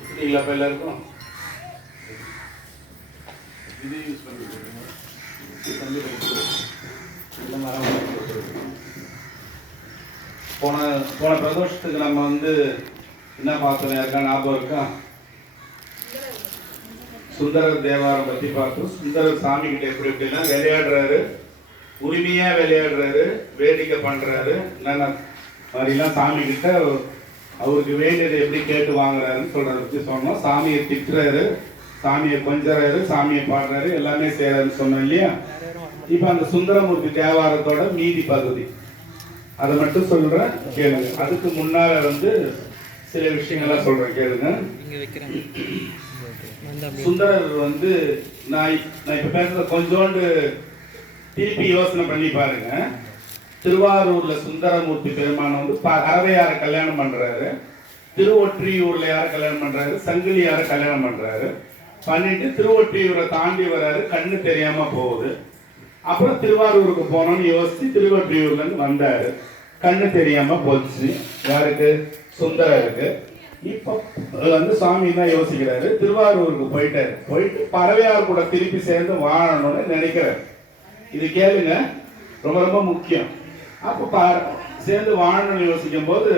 இல்லைங்களா இப்போ எல்லாருக்கும் இது யூஸ் பண்ணிட்டு போன போன பிரதோஷத்துக்கு நம்ம வந்து என்ன பார்த்தோம், யாருக்கா ஞாபகம் இருக்கா? சுந்தரர் தேவாரம் பற்றி பார்த்தோம். சுந்தரர் சாமி கிட்ட எப்படி எப்படின்னா விளையாடுறாரு, உரிமையா விளையாடுறாரு, வேடிக்கை பண்றாரு, என்னென்ன மாதிரிலாம் சாமி கிட்ட அவருக்கு வேண்டியதை எப்படி கேட்டு வாங்குறாருன்னு சொல்றத பற்றி சொன்னோம். சாமியை திட்டுறாரு, சாமியை கொஞ்சறாரு, சாமியை பாடுறாரு, எல்லாமே செய்யறாருன்னு சொன்னோம் இல்லையா? இப்ப அந்த சுந்தரமூர்த்தி தேவாரத்தோட மீதி பகுதி அதை மட்டும் சொல்றேன், கேளுங்க. அதுக்கு முன்னால வந்து சில விஷயங்கள்லாம் சொல்றேன், கேளுங்க. சுந்தரர் வந்து நான் இப்ப பேசுறத கொஞ்சோண்டு திருப்பி யோசனை பண்ணி பாருங்க. திருவாரூர்ல சுந்தரமூர்த்தி பெருமான் வந்து அறவையார கல்யாணம் பண்றாரு, திருவொற்றியூர்ல யார கல்யாணம் பண்றாரு, சங்கிலியார கல்யாணம் பண்றாரு. பண்ணிட்டு திருவொற்றியூரை தாண்டி வர்றாரு, கண்ணு தெரியாம போகுது. அப்புறம் திருவாரூருக்கு போனோம்னு யோசிச்சு திருவொற்றியூர்ல இருந்து வந்தாரு, கண்ணு தெரியாம போச்சு. யாருக்கு? சுந்தரருக்கு. இப்போ வந்து சாமி தான் யோசிக்கிறாரு, திருவாரூருக்கு போயிட்டாரு. போயிட்டு பறவையார் கூட திருப்பி சேர்ந்து வாழணும்னு நினைக்கிறாரு. இது கேளுங்க, ரொம்ப ரொம்ப முக்கியம். அப்போ சேர்ந்து வாழணும்னு யோசிக்கும் போது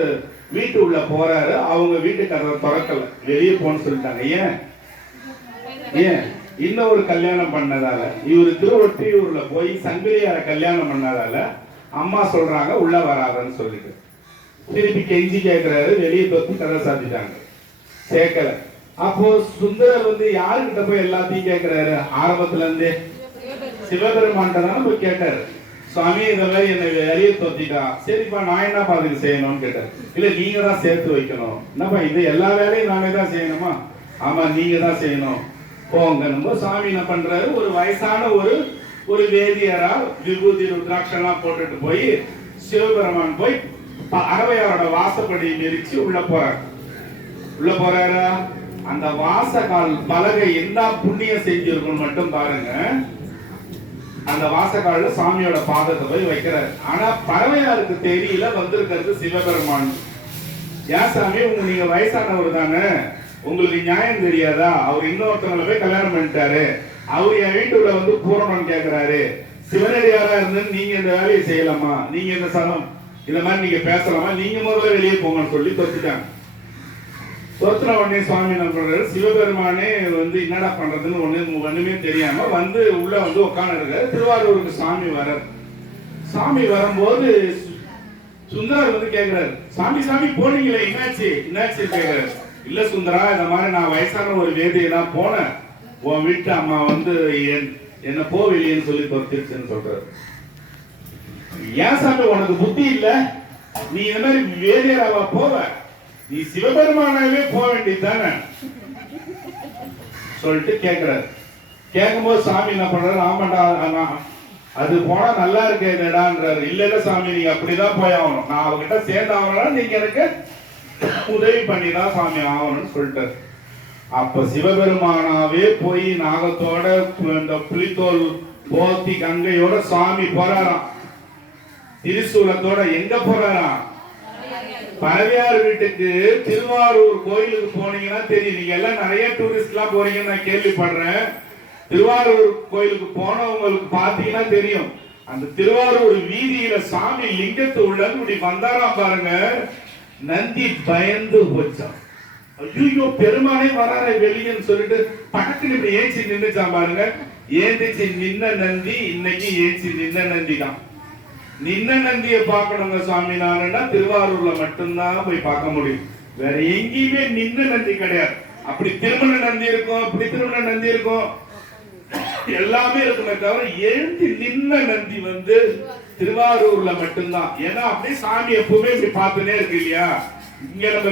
வீட்டு உள்ள போறாரு. அவங்க வீட்டு கதவை திறக்கல, வெளியே போன்னு சொல்லிட்டாங்க. ஏன்? இன்னொரு கல்யாணம் பண்ணதால, இவரு திருவொற்றியூர்ல போய் சங்கிலியார கல்யாணம் பண்ணதால அம்மா சொல்றாங்க உள்ள வராதன்னு சொல்லிட்டு திருப்பி கெஞ்சி கேட்கிறாரு, வெளியே தொத்தி கதை சாத்திட்டாங்க, சேர்க்கல. அப்போ சுந்தரர் வந்து யாருக்கிட்ட போய் எல்லாத்தையும் கேட்கிறாரு? ஆரம்பத்துல இருந்தே சிவபெருமான்கிட்ட தானே போய் கேட்டாரு. சுவாமி இந்த மாதிரி என்னை வெளியே தொத்திட்டா, சரிப்பா நான் என்ன பாதுக்கு செய்யணும்னு கேட்டார். இல்ல நீங்க தான் சேர்த்து வைக்கணும். என்னப்பா இது எல்லா வேலையும் நானே தான் செய்யணுமா? ஆமா நீங்க தான் செய்யணும், போங்க. சாமி என்ன பண்றாரு, ஒரு வயசான ஒரு வேதியரா விபூதி ருத்ராட்செல்லாம் போட்டுட்டு போய் சிவபெருமான் போய் அறவையாரோட வாசப்படி நெரிச்சு உள்ள போறாரா? அந்த வாசகால் பலகை என்ன புண்ணியம் செஞ்சிருக்கும் மட்டும் பாருங்க. அந்த வாசகால சாமியோட பாதத்தை போய் வைக்கிறாரு. ஆனா பறவையாருக்கு தெரியல வந்திருக்கிறது சிவபெருமான். ஏன் சாமி, நீங்க வயசானவர் தானே, உங்களுக்கு நியாயம் தெரியாதா? அவர் இன்னொருத்தவங்களை போய் கல்யாணம் பண்ணிட்டாரு, அவர் என் வீட்டுல வந்து பூரணம் கேட்கிறாரு, சிவனடியாரா இருந்து நீங்க இந்த வேலையை செய்யலாமா, நீங்க இந்த சனம் இந்த மாதிரி நீங்க பேசலாமா, நீங்க முதல்ல வெளியே போங்கன்னு சொல்லி தொத்துட்டாங்க. தொத்துன உடனே சுவாமி என்ன பண்றாரு, சிவபெருமானே வந்து என்னடா பண்றதுன்னு ஒண்ணுமே தெரியாம வந்து உள்ள வந்து உட்கார்ந்து இருக்காரு. திருவாரூருக்கு சாமி வரும்போது சுந்தரர் வந்து கேட்கிறாரு, சாமி போனீங்களே, என்னாச்சு கேட்கிறாரு. இல்ல சுந்தரா, இந்த மாதிரி நான் வயசான ஒரு வேதியை தான் போனேன், உன் வீட்டு அம்மா வந்து என்ன போவில்லைன்னு சொல்லி தொத்திருச்சுன்னு சொல்றாரு. ஏன் சாமி உனக்கு புத்தி இல்ல? நீ இந்த மாதிரி வேதியராவா போவ? நீ சிவபெருமானாவே போக வேண்டியது தானே சொல்லிட்டு கேட்கிறாரு. கேட்கும்போது சாமி என்ன பண்றாரு, ஆமாண்டா அது போனா நல்லா இருக்கேடான்றாரு. இல்ல சாமி நீங்க அப்படிதான் போய் ஆகணும், நான் அவகிட்ட சேர்ந்து ஆகணும், நீங்க எனக்கு உதவி பண்ணிதான் சாமி ஆகணும்னு சொல்லிட்டாரு. அப்ப சிவபெருமானாவே போய் நாகத்தோட இந்த புலித்தோல் போத்தி கங்கையோட சாமி போறாராம். திரிசூலத்தோட எங்க போறாராம்? பறவையார் வீட்டுக்கு. திருவாரூர் கோயிலுக்கு போனீங்கன்னா தெரியும், நீங்க எல்லாம் நிறைய டூரிஸ்ட் எல்லாம் போறீங்கன்னு நான் கேள்விப்படுறேன். திருவாரூர் கோயிலுக்கு போனவங்களுக்கு பாத்தீங்கன்னா தெரியும், அந்த திருவாரூர் வீதியில சாமி லிங்கத்து உள்ள இப்படி வந்தாராம் பாருங்க. நந்தி பயந்து போச்சான். ஐயோ பெருமானே வராரு வெளியன்னு சொல்லிட்டு பக்கத்துல இப்படி ஏச்சி நின்றுச்சான் பாருங்க. ஏந்திச்சு நின்ன நந்தி இன்னைக்கு ஏச்சி நின்ன நந்தி தான். நின்ன நந்தியை பார்க்கணுங்க சுவாமி, நானா திருவாரூர்ல மட்டும்தான் போய் பார்க்க முடியும், வேற எங்கேயுமே நின்ன நந்தி கிடையாது. அப்படி திருமண நந்தி இருக்கும், அப்படி திருமண நந்தி இருக்கும், எல்லாமே இருக்குமே தவிர எழுந்து நின்ன நந்தி வந்து திருவாரூர்ல மட்டும்தான். ஏன்னா அப்படியே சாமி எப்பவுமே இப்படி பார்த்துனே இருக்கு இல்லையா? இங்க நம்ம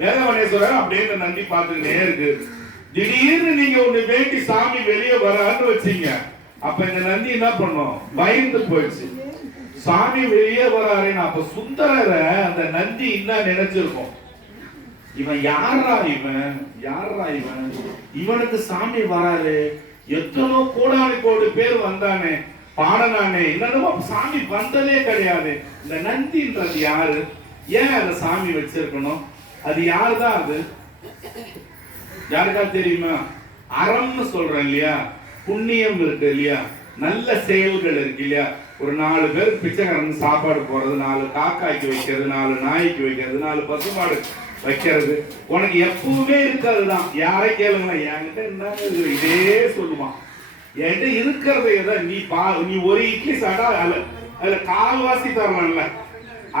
வேதவனேஸ்வரர் அப்படியே இந்த நந்தி பார்த்துக்கிட்டே இருக்கு. திடீர்னு நீங்க ஒண்ணு வேண்டி சாமி வெளியே வரான்னு வச்சீங்க, அப்ப இந்த நந்தி என்ன பண்ணும்? பயந்து போயிடுச்சு. சாமி வெளியே வராருன்னு. அப்ப சுந்தரரை அந்த நந்தி என்ன நினைச்சிருக்கும், இவன் யாரா இவன், இவனுக்கு சாமி வராரு, எத்தனோ கோடானு பேர் வந்தானே, பாடனானே, என்னமோ சாமி வந்ததே கிடையாது. இந்த நந்தின்றது யாரு? ஏன் அதை சாமி வச்சிருக்கணும்? அது யாருதான்? அது யாருக்கா தெரியுமா? அறம்னு சொல்றேன் இல்லையா, புண்ணியம் இருக்கு இல்லையா, நல்ல செயல்கள் இருக்கு இல்லையா. ஒரு 4 பேர் பிச்சைக்காரன் சாப்பாடு போறது, 4 காக்காய்க்கு வைக்கிறது, 4 நாய்க்கு வைக்கிறது, 4 பசுமாடு வைக்கிறது, உனக்கு எப்பவுமே இருக்காதுதான். யாரை கேளுங்களா, என்கிட்ட என்ன இதே சொல்லுவான். என்கிட்ட இருக்கிறத தான் நீ ஒரு இட்லி சாப்பிட்டா அதுல கால்வாசி தரலாம்ல,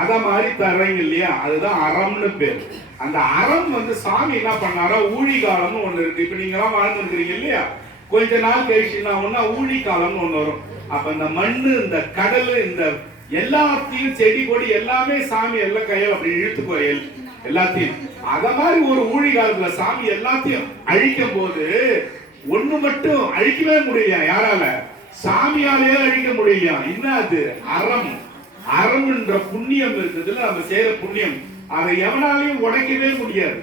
அத மாதிரி தர்றீங்க இல்லையா, அதுதான் அறம்னு பேர். அந்த அறம் வந்து சாமி என்ன பண்ணாரா, ஊழி காலம்னு ஒண்ணு இருக்கு. இப்ப நீங்க எல்லாம் வாழ்ந்து இருக்கிறீங்க இல்லையா, கொஞ்ச நாள் கழிச்சுன்னா ஒன்னா ஊழி காலம்னு ஒண்ணு வரும். அப்ப இந்த மண்ணு, இந்த கடல், இந்த எல்லாத்தையும் செடி கொடி எல்லாமே சாமி எல்லாம் கையில் அப்படி இழுத்துக்கோ எல்லாத்தையும். அத மாதிரி ஒரு ஊழி காலத்துல சாமி எல்லாத்தையும் அழிக்கும் போது ஒண்ணு மட்டும் அழிக்கவே முடியலையா, யாரால? சாமியாலேயே அழிக்க முடியலையா. என்ன அது? அறம். அறம் என்ற புண்ணியம் இருக்குதுல, நம்ம செய்யற புண்ணியம், அதை எவனாலையும் உடைக்கவே முடியாது.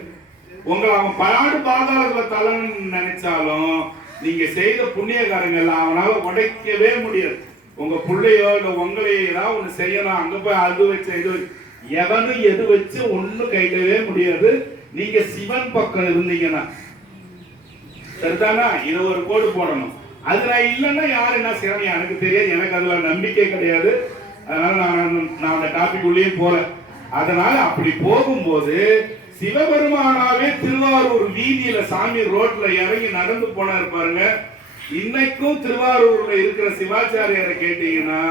உங்களை அவன் பாடு பாதாளத்துல தலன்னு நினைச்சாலும் நீங்க செய்த புண்ணிய காரியங்கள் அவனால உடைக்கவே முடியாது. உங்க பிள்ளையோ இல்ல உங்களையோ ஏதாவது ஒண்ணு செய்யணும், அங்க போய் அது வச்சு இது எவனும் எது வச்சு ஒண்ணும் கைக்கவே முடியாது. நீங்க சிவன் பக்கம் இருந்தீங்கன்னா சரிதானா? இதை ஒரு கோடு போடணும். அது நான் இல்லைன்னா யாரு என்ன செய்யணும் எனக்கு தெரியாது, எனக்கு அதுல நம்பிக்கை கிடையாது. அதனால நான் அந்த டாபிக் உள்ளே போல. அதனால அப்படி போகும்போது சிவபெருமானாவே திருவாரூர் வீதியில சாமி ரோட்ல இறங்கி நடந்து போனாரு பாருங்க. இன்னைக்கும் திருவாரூர்ல இருக்கிற சிவாச்சாரியாரை கேட்டீங்கன்னா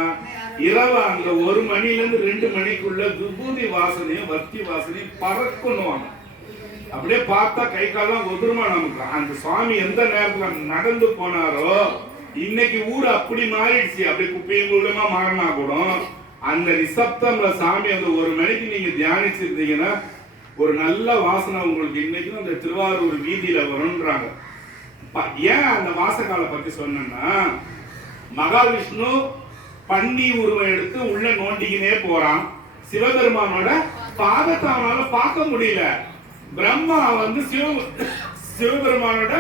இரவு அந்த 1 மணில இருந்து 2 மணிக்குள்ள விபூதி வாசனையும் வர்த்தி வாசனையும் பறக்கணுவாங்க. அப்படியே பார்த்தா கை காலம் ஒதுருமா நமக்கு. அந்த சுவாமி எந்த நேரத்துல நடந்து போனாரோ இன்னைக்கு ஊர் அப்படி மாறிடுச்சு. அப்படி குப்பையும் மூலமா மாறினா கூட அந்த நிசப்தம்ல சாமி அந்த 1 மணிக்கு நீங்க தியானிச்சிருந்தீங்கன்னா ஒரு நல்ல வாசனை உங்களுக்கு இன்னைக்கும் அந்த திருவாரூர் வீதியில வரும்ன்றாங்க. ஏன் அந்த வாசகால பத்தி சொன்னா, மகாவிஷ்ணு பன்னி உருவம் எடுத்து உள்ள நோண்டிக்கினே போறான். சிவபெருமானோட பாதத்தை அவனால பார்க்க முடியல. பிரம்மா வந்து சிவபெருமானோட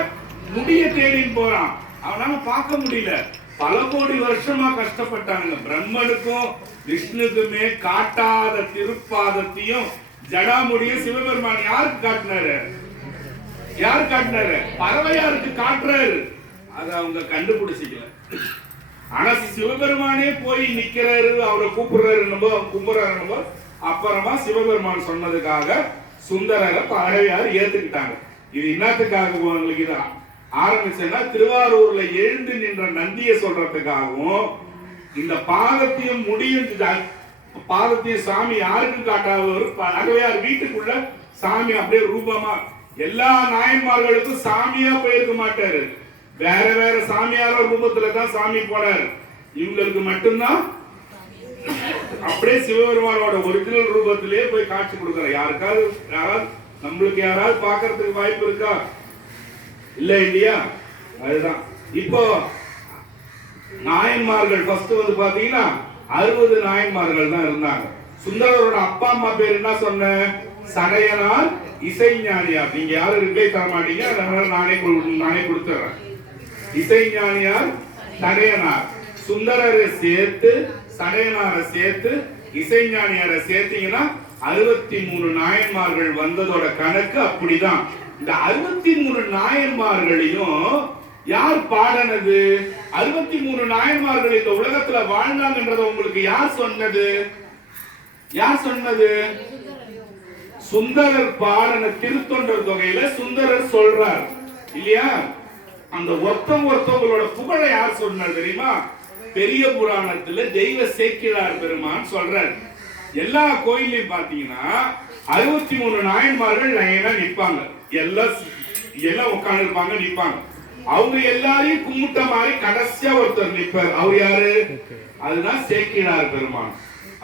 முடிய தேடின்னு போறான், அவனால பார்க்க முடியல. பல கோடி வருஷமா கஷ்டப்பட்டாங்க. பிரம்மனுக்கும் விஷ்ணுக்குமே காட்டாத திருப்பாதத்தையும் ஜடாமுடியும் சிவபெருமான் யாருக்கு காட்டினாரு? யாரு காட்டினாரு? பறவையாருக்கு காட்டுறாரு. அத அவங்க கண்டுபிடிச்சிக்கல. ஆனா சிவபெருமானே போய் நிக்கிறாரு, அவரை கும்புறாரு. அப்புறமா சிவபெருமான் சொன்னதுக்காக சுந்தரரை பறவையார் ஏத்துக்கிட்டாங்க. இது என்னத்துக்காக உங்களுக்கு இதை ஆரம்பிச்சேன்னா, திருவாரூர்ல எழுந்து நின்ற நந்தியை சொல்றதுக்காகவும் இந்த பாதத்தையும் முடியும் பாதத்தையும் சாமி யாருக்கு காட்டாதவர் பறவையார் வீட்டுக்குள்ள சாமி அப்படியே ரூபமா. எல்லா நாயன்மார்களுக்கும் சாமியா போயிருக்க மாட்டாரு, வேற வேற சாமியார ரூபத்துல தான் சாமி போனாரு. இவங்களுக்கு மட்டும்தான் அப்படியே சிவபெருமானோட ஒரிஜினல் ரூபத்திலேயே போய் காட்சி கொடுக்கிறார். யாராவது நம்மளுக்கு யாராவது பாக்குறதுக்கு வாய்ப்பு இருக்கா? இல்ல இல்லையா? அதுதான். இப்போ நாயன்மார்கள் ஃபர்ஸ்ட் வந்து பாத்தீங்கன்னா 60 நாயன்மார்கள் தான் இருந்தாங்க. சுந்தரரோட அப்பா அம்மா பேர் என்ன சொன்ன? சடையனார், இசைஞானியார். நீங்க யாரும் ரிப்ளை தர மாட்டீங்க, அதனால நானே கொடுத்துறேன். இசைஞானியார், சடையனார். சுந்தரரை சேர்த்து சடையனாரை சேர்த்து இசைஞானியாரை சேர்த்தீங்கன்னா 63 நாயன்மார்கள் வந்ததோட கணக்கு அப்படிதான். இந்த 63 நாயன்மார்களையும் யார் பாடனது? 63 நாயன்மார்கள் இந்த உலகத்துல வாழ்ந்தாங்கன்றத உங்களுக்கு யார் சொன்னது? யார் சொன்னது? சுந்தரர் பாடன திருத்தொண்டர் தொகையில சுந்தரர் சொல்றார் இல்லையா? அந்த ஒருத்தவங்களோட புகழை யார் சொன்னார் தெரியுமா? பெரிய புராணத்துல தெய்வ சேக்கிழார் பெருமான் சொல்றார். எல்லா கோயிலையும் பாத்தீங்கன்னா 63 நாயன்மார்கள் லைனா நிப்பாங்க. எல்லாம் உட்கார்ந்து இருப்பாங்க, நிப்பாங்க. அவங்க எல்லாரையும் கும்பிட்ட மாதிரி கடைசியா ஒருத்தர் நிப்பார். அவர் யாரு? அதுதான் சேக்கிழார் பெருமான்.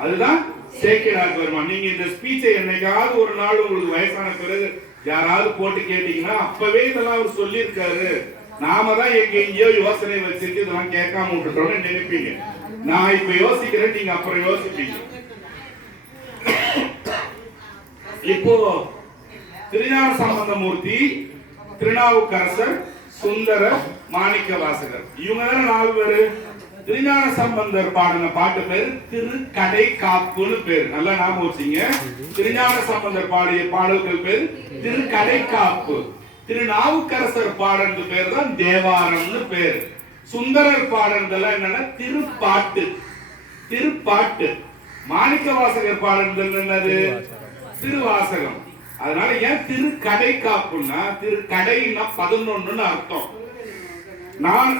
அதுதான் சேக்கிழார் பெருமான். நீங்க இந்த ஸ்பீச்சை என்னைக்காவது ஒரு நாள் உங்களுக்கு வயசான பிறகு யாராவது போட்டு கேட்டீங்கன்னா அப்பவே இதெல்லாம் அவர் சொல்லி இருக்காரு, நாம தான் எங்கேயோ யோசனை வச்சுட்டு இதெல்லாம் கேட்காம விட்டுட்டோம்னு நினைப்பீங்க. நான் இப்ப யோசிக்கிறேன், நீங்க அப்புறம் யோசிப்பீங்க. இப்போ திருஞான சம்பந்தமூர்த்தி, திருநாவுக்கரசர், சுந்தரர், மாணிக்க வாசகர், இவங்க தானே 4 பேரு. திருஞான சம்பந்தர் பாடின பாட்டு பேரு திருக்கடை காப்புன்னு பேரு. நல்லா ஞாபகம் வச்சீங்க. திருஞான சம்பந்தர் பாடிய பாடல்கள் பேரு திருக்கடை காப்பு. திருநாவுக்கரசர் பாடுறது பேர் தான் தேவாரம்னு பேரு. சுந்தரர் பாடுறதெல்லாம் என்னன்னா திருப்பாட்டு. திருப்பாட்டு. மாணிக்க வாசகர் பாடுறது என்னது? திருவாசகம். அதனால ஏன் திருக்கடை காப்புன்னா திருக்கடைன்னா 11ன்னு அர்த்தம். நான்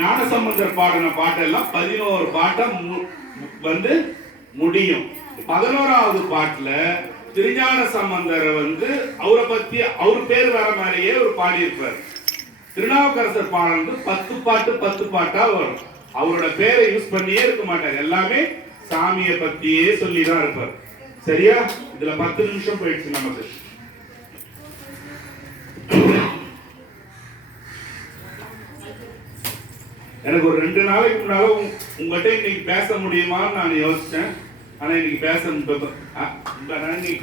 ஞானசம்பந்தர் பாடின பாட்டெல்லாம் 11 பாட்டா வந்து முடியும். 11வது பாட்டுல திருஞான சம்பந்தர் வந்து அவரை பத்தி அவர் பேர் வர மாதிரியே ஒரு பாடி இருப்பார். திருநாவுக்கரசர் பாடுறது 10 பாட்டு 10 பாட்டா வரும். அவரோட பேரை யூஸ் பண்ணியே இருக்க மாட்டார். எல்லாமே சாமியை பத்தியே சொல்லிதான் இருப்பார். சரியா? இதுல 10 நிமிஷம் போயிடுச்சு நமக்கு. எனக்கு ஒரு 2 நாளைக்கு முன்னால உங்ககிட்ட இன்னைக்கு பேச முடியுமான்னு நான் யோசிச்சேன். ஆனா இன்னைக்கு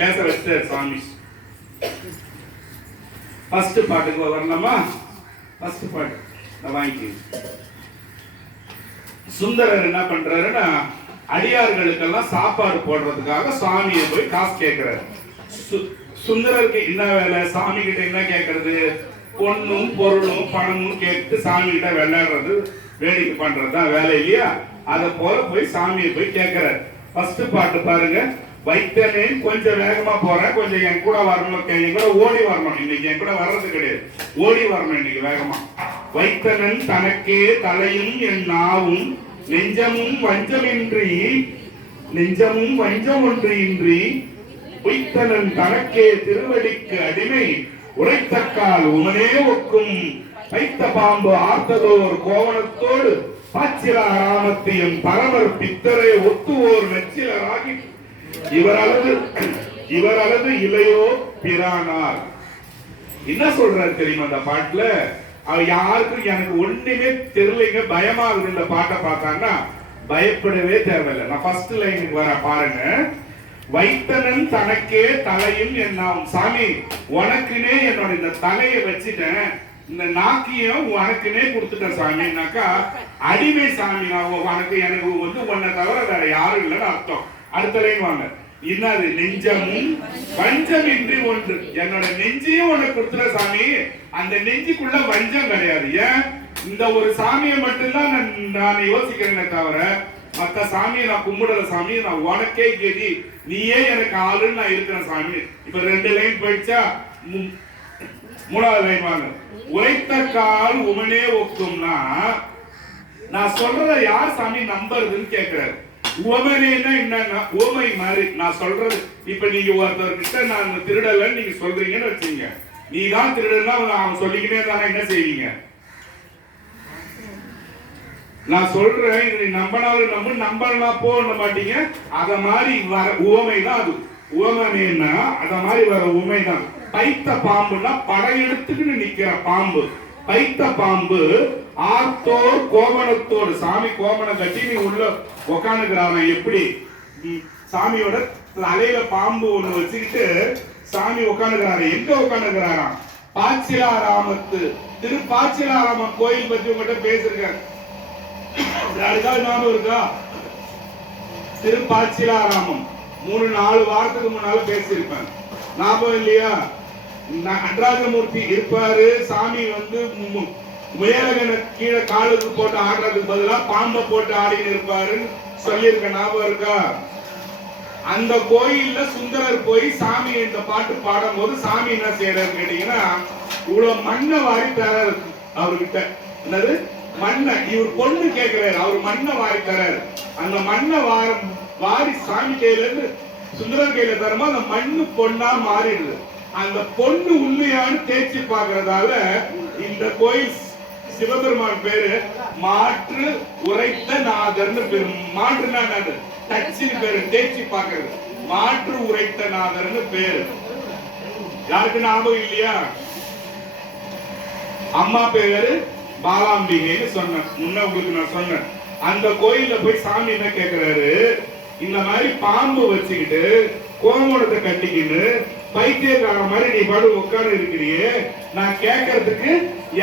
பேச வச்ச சாமி. ஃபர்ஸ்ட் பாட்டுக்கு வரலாமா? ஃபர்ஸ்ட் பாட்டு நான் வாங்கிக்கிறேன். சுந்தரர் என்ன பண்றாருன்னா அடியார்களுக்கெல்லாம் சாப்பாடு போடுறதுக்காக சாமியை போய் காசு கேட்கிறாரு. சுந்தரருக்கு என்ன வேலை? சாமி கிட்ட என்ன கேட்கறது? பொண்ணும் பொருளும் பணமும் கேட்டு சாமி கிட்ட விளையாடுறது, வேடிக்கை பண்றதுதான் வேலை இல்லையா? அத போல போய் சாமியை போய் கேட்கிறாரு. ஃபர்ஸ்ட் பாட்டு பாருங்க. வைத்தனே கொஞ்சம் வேகமா போறேன், கொஞ்சம் என் கூட வரணும், என் கூட ஓடி வரணும். இன்னைக்கு என் கூட வர்றது கிடையாது, ஓடி வரணும் இன்னைக்கு வேகமா. வைத்தனன் தனக்கே தலையும் என் நாவும் நெஞ்சமும் வஞ்சம் ஒன்றின்றி பொய்த்தனன் தனக்கே திருவடிக்கு அடிமை உரைத்தக்கால் உமனே ஒக்கும் வைத்த பாம்பு ஆர்த்ததோர் கோவணத்தோடு பாச்சிலா ராமத்தையும் பரமர் பித்தரை ஒத்துவோர் நச்சிலராகி இவரது இளையோ பிரானார். என்ன சொல்றாரு தெரியுமா அந்த பாட்டுல? அவ யாருக்கும் எனக்கு ஒண்ணுமே தெரியலைங்க, பயமா இருக்கு. இந்த பாட்டை பார்த்தாங்கன்னா பயப்படவே தேவையில்லை. நான் ஃபர்ஸ்ட் லைனுக்கு வர பாருங்க. வைத்தனன் தனக்கே தலையும் என்னாவும். சாமி உனக்குனே என்னோட இந்த தலையை வச்சுட்டேன், இந்த நாக்கியம் உனக்குனே கொடுத்துட்டேன் சாமினாக்கா அடிமை சாமி. நான் உனக்கு எனக்கு வந்து உன்னை தவிர வேற யாரும் இல்லைன்னு அர்த்தம். அடுத்த லைன் வாங்க. என்னது? நெஞ்சமும் வஞ்சமின்றி ஒன்று. என்னோட நெஞ்சையும் உனக்கு கொடுத்துற சாமி, அந்த நெஞ்சுக்குள்ள வஞ்சம் கிடையாது. ஏன்? இந்த ஒரு சாமியை மட்டும்தான் நான் யோசிக்கிறேனே தவிர மத்த சாமியை நான் கும்பிடல சாமி. நான் உனக்கே கெதி, நீயே எனக்கு ஆளுன்னு நான் இருக்கிறேன் சாமி. இப்ப 2 லைன் போயிடுச்சா? 3வது லைன் வாங்க. உரைத்த கால் உமனே ஒக்கும்னா நான் சொல்றத யார் சாமி நம்புறதுன்னு கேட்கிறாரு. உவமனேன்னா என்னன்னா ஓமை மாதிரி நான் சொல்றது. இப்ப நீங்க ஒருத்தர்கிட்ட நான் திருடலன்னு நீங்க சொல்றீங்கன்னு வச்சுங்க, நீ தான் திருடனா அவன் சொல்லிக்கிட்டே தானே என்ன செய்வீங்க? நான் சொல்றேன், இது நம்பினாலும் நம்பலாம் போட மாட்டீங்க. அத மாதிரி வர உவமை தான் அது. உவமனேன்னா அத மாதிரி வர உவமை தான். பைத்த பாம்புன்னா படையெடுத்துக்கிட்டு நிக்கிற பாம்பு. பைத்த பாம்பு ஆர்த்தோர் கோமணத்தோடு. சாமி கோமணம் கட்டி நீ உள்ள உக்காந்துக்கிறான். எப்படி? சாமியோட தலையில பாம்பு ஒண்ணு வச்சுக்கிட்டு சாமி உக்காந்துக்கிறாரு. எங்க உக்காந்துக்கிறாராம்? பாச்சிலாராமத்து திருப்பாச்சிலாராமன் கோயில் பத்தி உங்ககிட்ட பேசிருக்காரு. யாருக்காவது ஞாபகம் இருக்கா? திருப்பாச்சிலாராமம் 3-4 வாரத்துக்கு முன்னால பேசியிருப்பேன். ஞாபகம் இல்லையா? நடராஜமூர்த்தி இருப்பாரு. சாமி வந்து முயலகனை கீழே காலுக்கு போட்டு ஆடுறதுக்கு பதிலா பாம்பை போட்டு ஆடின்னு இருப்பாருன்னு சொல்லியிருக்க ஞாபகம் இருக்கா? அந்த கோயில்ல சுந்தரர் போய் சாமி இந்த பாட்டு பாடும் போது சாமி என்ன செய்யறாரு கேட்டீங்கன்னா, இவ்வளவு மண்ணை வாரி தராரு அவர்கிட்ட. என்னது மண்ணை? இவர் பொண்ணு கேட்கிறாரு, அவர் மண்ணை வாரி தராரு. அந்த மண்ணை வாரி சாமி கையில இருந்து சுந்தரர் கையில தரமா அந்த மண்ணு பொண்ணா மாறிடுது. அந்த பொண்ணு உண்மையானு தேய்ச்சி பாக்குறதால இந்த கோயில் சிவபெருமான் பேரு மாற்று உரைத்த நாதர்னு பேரு. மாற்றுனா டச்சின் பேரு, தேய்ச்சி பாக்குறது. மாற்று உரைத்த நாதர்னு பேரு. யாருக்கு ஞாபகம் இல்லையா? அம்மா பேரு பாலாம்பிகைன்னு சொன்னேன் முன்ன உங்களுக்கு நான் சொன்னேன். அந்த கோயில்ல போய் சாமி என்ன கேக்குறாரு? இந்த மாதிரி பாம்பு வச்சுக்கிட்டு கோமணத்தை கட்டிக்கிட்டு பைத்தியக்கார மாதிரி நீ பாடு உட்கார்ந்து இருக்கிறியே, நான் கேட்கறதுக்கு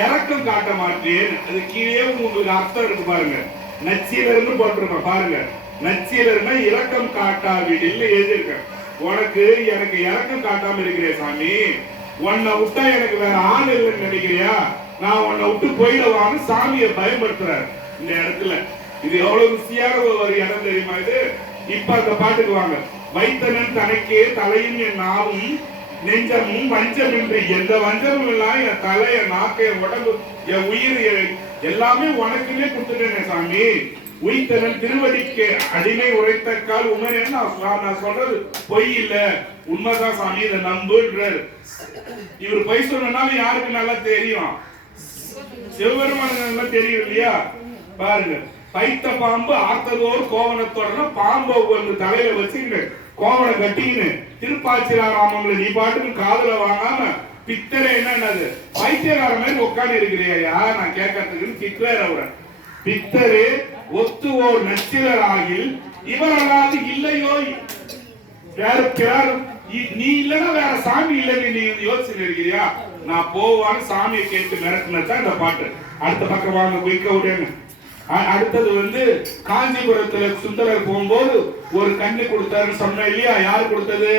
இறக்கம் காட்ட மாட்டேன். அது கீழே உங்களுக்கு அர்த்தம் இருக்கு பாருங்க. நச்சீலர்னு போட்டிருக்கோம் பாருங்க. நச்சீலர்னா இரக்கம் காட்டாவிடில் எழுதியிருக்க. உனக்கு எனக்கு இரக்கம் காட்டாம இருக்கிறே சாமி, உன்னை விட்டா எனக்கு வேற ஆள் இல்லைன்னு நினைக்கிறியா? நான் உன்னை விட்டு போயிடவான்னு சாமியை பயன்படுத்துறாரு இந்த இடத்துல. இது எவ்வளவு ருசியான ஒரு இடம் தெரியுமா இது? இப்ப அந்த பாட்டுக்கு வாங்க. வைத்தனன் தனக்கே தலையும் என் நாவும் நெஞ்சமும் வஞ்சமின்றி, எந்த வஞ்சமும் இல்லாம என் தலை, என் நாக்கு, என் உடம்பு, என் உயிர் எல்லாமே உனக்குமே கொடுத்துட்டேன் சாமி. உயிர்த்தனன் திருவடிக்கு அடிமை உரைத்தக்கால் உண்மைன்னு நான் சொல்றது பொய் இல்ல, உண்மைதான் சாமி, இதை நம்புன்றார். இவர் பொய் சொன்னாலும் யாருக்கு நல்லா தெரியும்? சிவபெருமான தெரியும் இல்லையா? பாருங்க, பைத்த பாம்பு ஆத்ததோர் கோவணத்தோட பாம்பை வந்து தலையில வச்சுக்கிட்டு கோவணை கட்டிக்கின்னு திருப்பாச்சிராமங்களை நீ பாட்டுக்கு காதுல வாங்காம பித்தரை என்னது பைத்தியகார மாதிரி உட்காந்து இருக்கிறியா நான் கேட்கறதுக்குன்னு திட்டுறாரு அவரை. பித்தரு ஒத்து ஓர் நச்சிலர் ஆகில் இவரல்லாது இல்லையோ வேற நீ இல்லன்னா வேற சாமி இல்லைன்னு நீ யோசிச்சு இருக்கிறியா? நான் போவான்னு சாமியை கேட்டு மிரட்டினதான் இந்த பாட்டு. அடுத்த பக்கம் வாங்க குயிக்க விடுங்க. அடுத்தது வந்து காஞ்சிபுரத்துல சுந்தரர் போகும்போது ஒரு கண்ணு கொடுத்தாருன்னு சொன்ன இல்லையா? யாரு கொடுத்தது?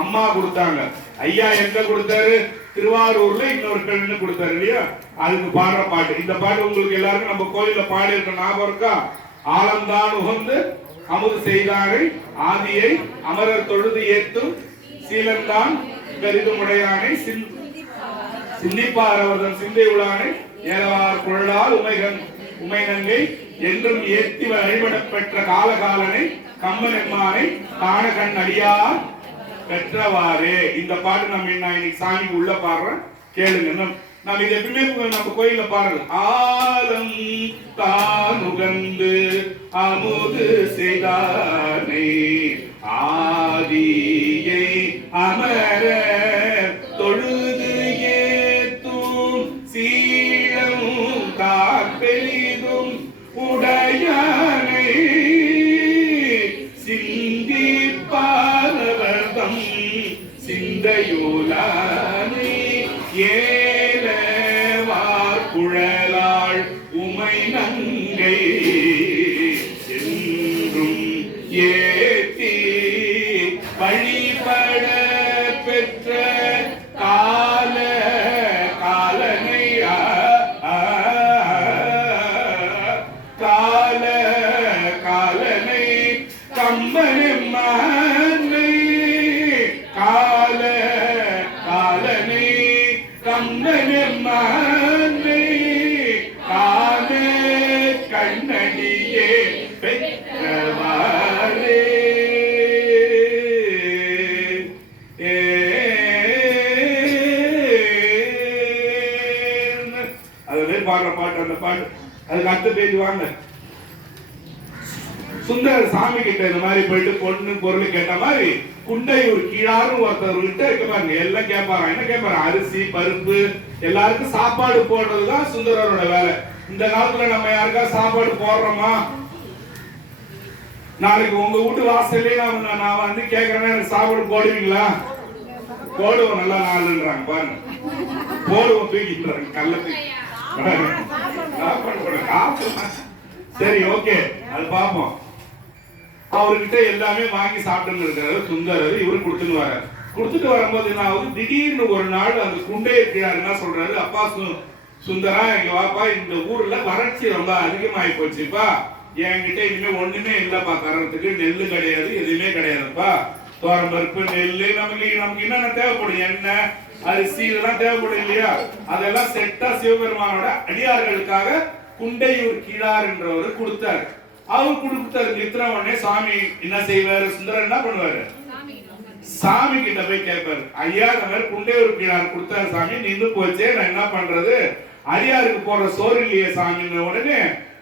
அம்மா கொடுத்தாங்க. ஐயா எங்க கொடுத்தாரு? திருவாரூர்ல இன்னொரு கண்ணு கொடுத்தாரு இல்லையா? அதுக்கு பாடுற பாட்டு. இந்த பாட்டு உங்களுக்கு எல்லாருக்கும் நம்ம கோயில பாடி இருக்க ஞாபகம் இருக்கா? ஆலம்தான் உகந்து அமுது செய்தாரை ஆதியை அமரர் தொழுது ஏத்தும் சீலந்தான் பெரிதுமுடையானை சிந்திப்பார் அவர்தன் சிந்தை உளானை ஏலவார் குழலால் உமை நங்கை என்றும் ஏத்தி வழிபட பெற்ற காலகாலனை கம்மன் எம்மானை காண கண் அடியார் பெற்றவாறே. இந்த பாட்டு நம்ம இன்னைக்கு சாமிக்கு உள்ள பாடுறோம், கேளுங்க. நம்ம இது எப்பவுமே நம்ம கோயில பாருங்க. ஆலம் தான் உகந்து அமுது செய்தானே ஆதியை அமர தொழுது ஏத்தும் சீழம் தான் பெரிதும் உடையானை சிந்திப்பாரவர்தம் சிந்தையுளானை ஏலவார் குழலாள் உமை நங்கை என்றும் ஏத்தி வழிபட பெற்ற காலனை கம்மனை காலனை கம்மனை கால கண்ணடியே பெற்றவாறே. அதுவே பாடுற பாட்டு அந்த பாட்டு. அதுக்கு அடுத்த பேஜ் வாங்க. சுந்தர சாமி கிட்ட இந்த மாதிரி போயிட்டு பொண்ணு பொருள் கேட்ட மாதிரி குண்டையூர் கீழாரும் ஒருத்தர் கிட்ட இருக்க பாருங்க. எல்லாம் கேட்பாரு. என்ன கேட்பாரு? அரிசி பருப்பு எல்லாருக்கும் சாப்பாடு போடுறதுதான் சுந்தரரோட வேலை. இந்த காலத்துல நம்ம யாருக்கா சாப்பாடு போடுறோமா? நாளைக்கு உங்க வீட்டு வாசல்லே நான் வந்து கேட்கறேன்னா எனக்கு சாப்பாடு போடுவீங்களா? போடுவோம். நல்லா நாளுன்றாங்க பாருங்க. போடுவோம் தூக்கிட்டுறாங்க கள்ளத்துக்கு. சரி ஓகே, அது பார்ப்போம். அவர்கிட்ட எல்லாமே வாங்கி சாப்பிட்டு இருக்காரு சுந்தரர். இவரு கொடுத்துட்டு வர்றாரு. கொடுத்துட்டு வரும்போது என்ன ஆகுது? திடீர்னு ஒரு நாள் அந்த குண்டே இருக்கிறார் என்ன சொல்றாரு? அப்பா சுந்தரா இங்க வாப்பா, இந்த ஊர்ல வறட்சி ரொம்ப அதிகமாயி போச்சுப்பா, என்கிட்ட இனிமே ஒண்ணுமே இல்லப்பா தரத்துக்கு. நெல்லு கிடையாது, எதுவுமே கிடையாதுப்பா. தோரம் பருப்பு நெல்லு நமக்கு என்னென்ன தேவைப்படும், எண்ணெய் அரிசி இதெல்லாம் தேவைப்படும் இல்லையா? அதெல்லாம் செட்டா சிவபெருமானோட அடியார்களுக்காக குண்டையூர் கீழார் என்றவர் கொடுத்தாரு. அவர் கொடுத்தாரு. நித்திர உடனே சாமி என்ன செய்வாரு? சுந்தரர் என்ன பண்ணுவாரு? சாமி கிட்ட போய் கேட்பாரு. ஐயா இந்த மாதிரி குண்டையூர் கீழார் கொடுத்தாரு சாமி, நின்று போச்சே, நான் என்ன பண்றது? அடியாருக்கு போற சோறு இல்லையே சாமி. உடனே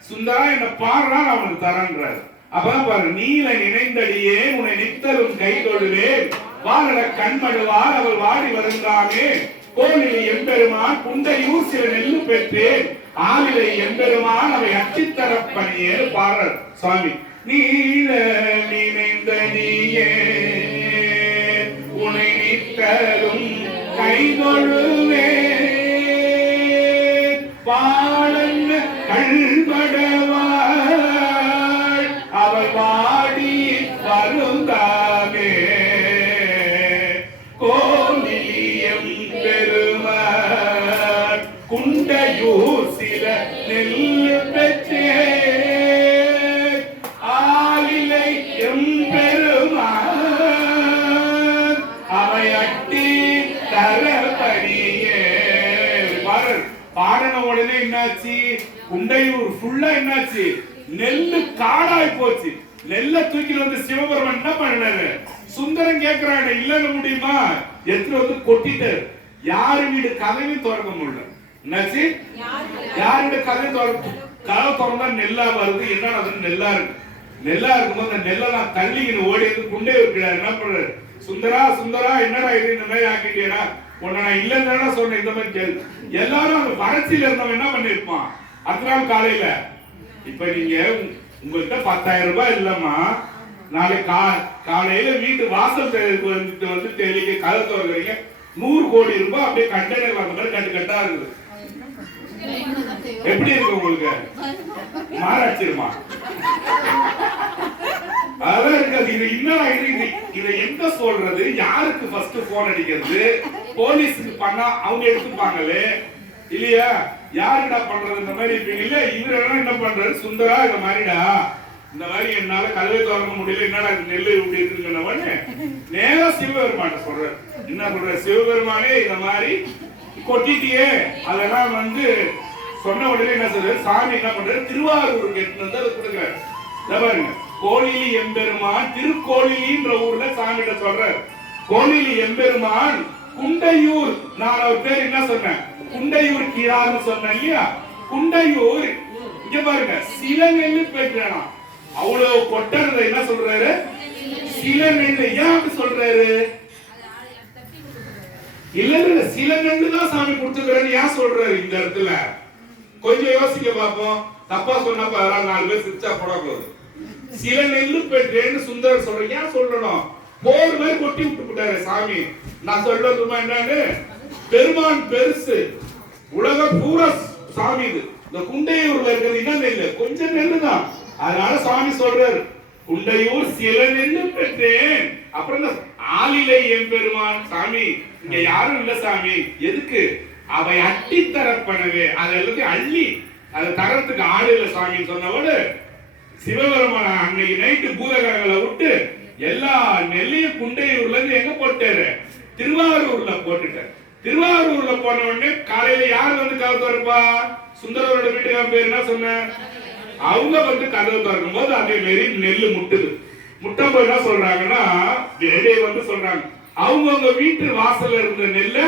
சுந்தரா என்ன பாடுறா, நான் அவனுக்கு தரேன்றாரு. அப்பதான் பாரு, நீல நினைந்தடியே உன்னை நித்தலும் கை தொழுவேன் வாழ கண்மடுவார் அவள் வாடி வருந்தாமே கோலில் எம்பெருமான் குண்டையூர் சில நெல்லு பெற்றேன் ஆளிலை எம்பெருமான் அவை அச்சித்தரப்பணியே பாடுறார் சுவாமி. நீல நினைந்தடியே உன்னை நித்தலும் கை தொழுவேன் வாழன் கண்மடவார் எம்பெருமான் குண்டையூர் சில நெல் பெற்றே ஆலிலை எம்பெருமான் அவை அட்டி தரபடியே. பாடின உடனே என்னாச்சு? குண்டையூர் ஃபுல்லா என்னாச்சு? நெல்லு காடாய் போச்சு. நெல்ல தூக்கிட்டு வந்து சிவபெருமான் என்ன பண்ணாரு? சுந்தரம் கேக்குறாங்க, இல்லன்னு முடியுமா? எடுத்து வந்து கொட்டிட்டாரு. யாரு வீடு கதவையும் திறக்க முடியல. என்னாச்சு? யாரு வீடு கதவை கதவை திறந்தா நெல்லா வருது. என்ன அது? நெல்லா இருக்கு. நெல்லா இருக்கும்போது அந்த நெல்லெல்லாம் தள்ளிக்கிட்டு ஓடி வந்து குண்டையூர் இருக்கிறார். என்ன பண்றாரு? சுந்தரா சுந்தரா என்னடா இது இந்த மாதிரி ஆக்கிட்டேடா? உன்னை நான் இல்லைன்னு சொன்னேன். இந்த மாதிரி கேள்வி எல்லாரும் அந்த வறட்சியில இருந்தவன் என்ன பண்ணிருப்பான்? அடுத்த நாள் காலையில இப்ப நீங்க உங்கள்கிட்ட 10,000 ரூபாய் இல்லம்மா, நாளைக்கு காலையில வீட்டு வாசல் வந்து தெளிக்க கதை திறக்கிறீங்க, 100 கோடி ரூபாய் அப்படியே கண்டெய்னர் வந்த மாதிரி கட்டு கட்டா இருக்குது. எப்படி இருக்கு உங்களுக்கு? மாறாச்சிருமா? அதான் இருக்காது. இது இன்னும் இதை எங்க சொல்றது? யாருக்கு ஃபர்ஸ்ட் போன் அடிக்கிறது? போலீஸுக்கு பண்ணா அவங்க எடுத்துப்பாங்களே இல்லையா? யாருடா பண்றது இந்த மாதிரி இருப்பீங்க இல்ல? இவரு என்ன பண்றாரு? சுந்தரா இந்த மாதிரிடா, இந்த மாதிரி என்னால கதவை திறக்க முடியல, என்னடா நெல்லு இப்படி இருக்குன்னு நேரா சிவபெருமான சொல்றாரு. என்ன சொல்ற? சிவபெருமானே இந்த மாதிரி கொட்டிட்டியே. அதெல்லாம் வந்து சொன்ன உடனே என்ன சொல்றாரு? சாமி என்ன பண்றாரு? திருவாரூருக்கு எடுத்து வந்து அதை கொடுக்குறாரு. பாருங்க, கோழிலி எம்பெருமான் திருக்கோழிலின்ற ஊர்ல சாமிகிட்ட சொல்றாரு. கோழிலி எம்பெருமான் குண்டையூர், நான் அவர் பேர் என்ன சொன்னேன்? குண்டையூர் கிழான்னு சொன்னேன் இல்லையா? குண்டையூர் இங்க பாருங்க, சில நெல்லு பெற்றானா. அவ்வளவு கொட்டறதை என்ன சொல்றாரு? சில நெல்லு. ஏன் அப்படி சொல்றாரு? இல்ல இல்ல, சில நெல்லு தான் சாமி கொடுத்துக்கிறாரு. ஏன் சொல்றாரு இந்த இடத்துல? கொஞ்சம் யோசிக்க பார்ப்போம். தப்பா சொன்னா 4 பேர் சிரிச்சா போடக்கூடாது. சில நெல்லு பெற்றேன்னு சுந்தரர் சொல்றேன். ஏன் சொல்லணும்? போர் மாதிரி கொட்டி விட்டு போட்டாரு சாமி. நான் சொல்றதுமா என்னன்னு, பெருமான் பெருசு, உலக பூரா சாமி. இது இந்த குண்டையூர்ல இருக்கிறது என்ன நெல்லு? கொஞ்சம் நெல்லு தான். அதனால சாமி சொல்றாரு, குண்டையூர் சில நெல்லு பெற்றேன். அப்புறம் ஆலிலை எம்பெருமான். சாமி இங்க யாரும் இல்ல சாமி. எதுக்கு? அவை அட்டி தரப்பனவே, அது எல்லாத்தையும் அள்ளி அதை தரத்துக்கு ஆள் இல்ல சாமின்னு சொன்னவோடு சிவபெருமான அன்னைக்கு நைட்டு பூதகரங்களை விட்டு எல்லா நெல்லையும் குண்டையூர்ல இருந்து எங்க போட்டாரு? திருவாரூர்ல போட்டுட்டாரு. திருவாரூர்ல போன உடனே காலையில யார் வந்து கதவு திறப்பா? சுந்தரரோட வீட்டுக்கார பேர் என்ன சொன்ன? அவங்க வந்து கதவு திறக்கும் போது அதே மாரி நெல்லு முட்டுது. முட்டம் போய் என்ன சொல்றாங்கன்னா, வெளியே வந்து சொல்றாங்க, அவங்கவுங்க வீட்டு வாசல்ல இருந்த நெல்ல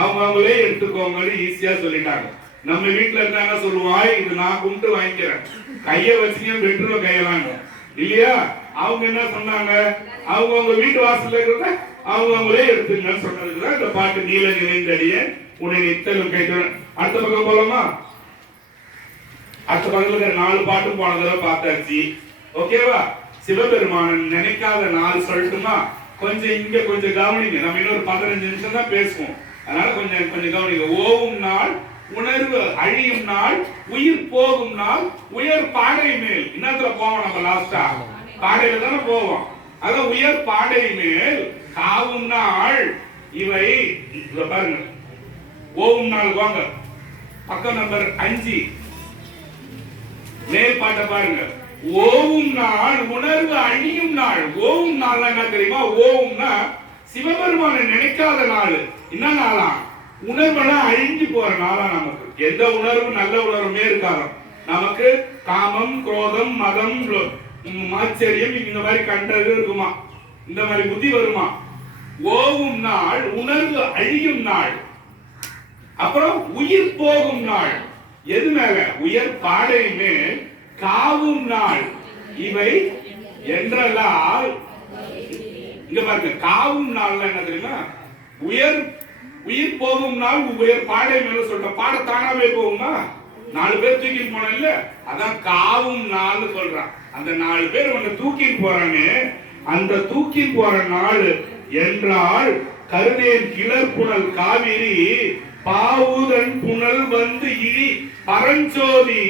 அவங்களே எடுத்துக்கோங்கன்னு ஈஸியா சொல்லிட்டாங்க. நம்ம வீட்டுல இருந்தாங்க சொல்லுவாய், இது நான் கும்பிட்டு வாங்கிக்கிறேன், கைய வச்சுங்க வெட்டுற கையெல்லாம் இல்லையா? அவங்க என்ன சொன்னாங்க? அவங்கவுங்க வீட்டு வாசல்ல இருக்கிறத அவங்களே எடுத்துங்கன்னு சொன்னதுக்குதான் இந்த பாட்டு நீல நினைந்தடிய உன்னை நித்தலும் கேட்கிறேன். அடுத்த பக்கம் போலாமா? அடுத்த பக்கத்துல 4 பாட்டு போன தடவை பார்த்தாச்சு. ஓகேவா? சிவபெருமானன் நினைக்காத 4 சொல்லட்டுமா? கொஞ்சம் இங்க கொஞ்சம் கவனிங்க. நம்ம இன்னொரு 15 நிமிஷம் தான் பேசுவோம். அதனால கொஞ்சம் கவனிங்க. ஓவும் நாள், உணர்வு அழியும் நாள், உயிர் போகும் நாள், உயர் பாடை மேல். இன்னத்துல போவோம் நம்ம லாஸ்டா பாடையில தானே போவோம். அதான் உயர் பாடை மேல் காவும் நாள் இவை. பாருங்க, ஓவும் நாள் வாங்க, பக்கம் நம்பர் 5 மேல் பாட்டை பாருங்க. ஓவும் நாள், உணர்வு அழியும் நாள். ஓவும் நாள் என்ன தெரியுமா? ஓவும்னா சிவபெருமானை நினைக்காத நாள். என்ன நாளா? உணர்வெல்லாம் அழிஞ்சு போற நாளா. நமக்கு எந்த உணர்வு நல்ல உணர்வுமே இருக்காது. நமக்கு காமம், குரோதம், மதம், ஆச்சரியம் இந்த மாதிரி கண்டது இருக்குமா? இந்த மாதிரி புத்தி வருமா? ஓவும் நாள், உணர்வு அழியும் நாள், அப்புறம் உயிர் போகும் நாள். எது மேல? உயர் பாடை மேல் காவும் நாள் இவை என்றால் இங்க பாருங்க, காவும் நாள் என்ன தெரியுமா? உயிர் போகும் நாள், உயர் பாடை மேல சொல்ற பாட தானாவே போகுமா? 4 பேர் தூக்கிட்டு போன இல்ல, அதான் காவும் நாள் சொல்றான். அந்த 4 பேர் உன்னை தூக்கிட்டு போறானே, அந்த தூக்கி போற நாள் என்றால் கருணேன் கிளர் புனல் காவிரி பாவுதன் புனல் வந்து இழி பரஞ்சோதி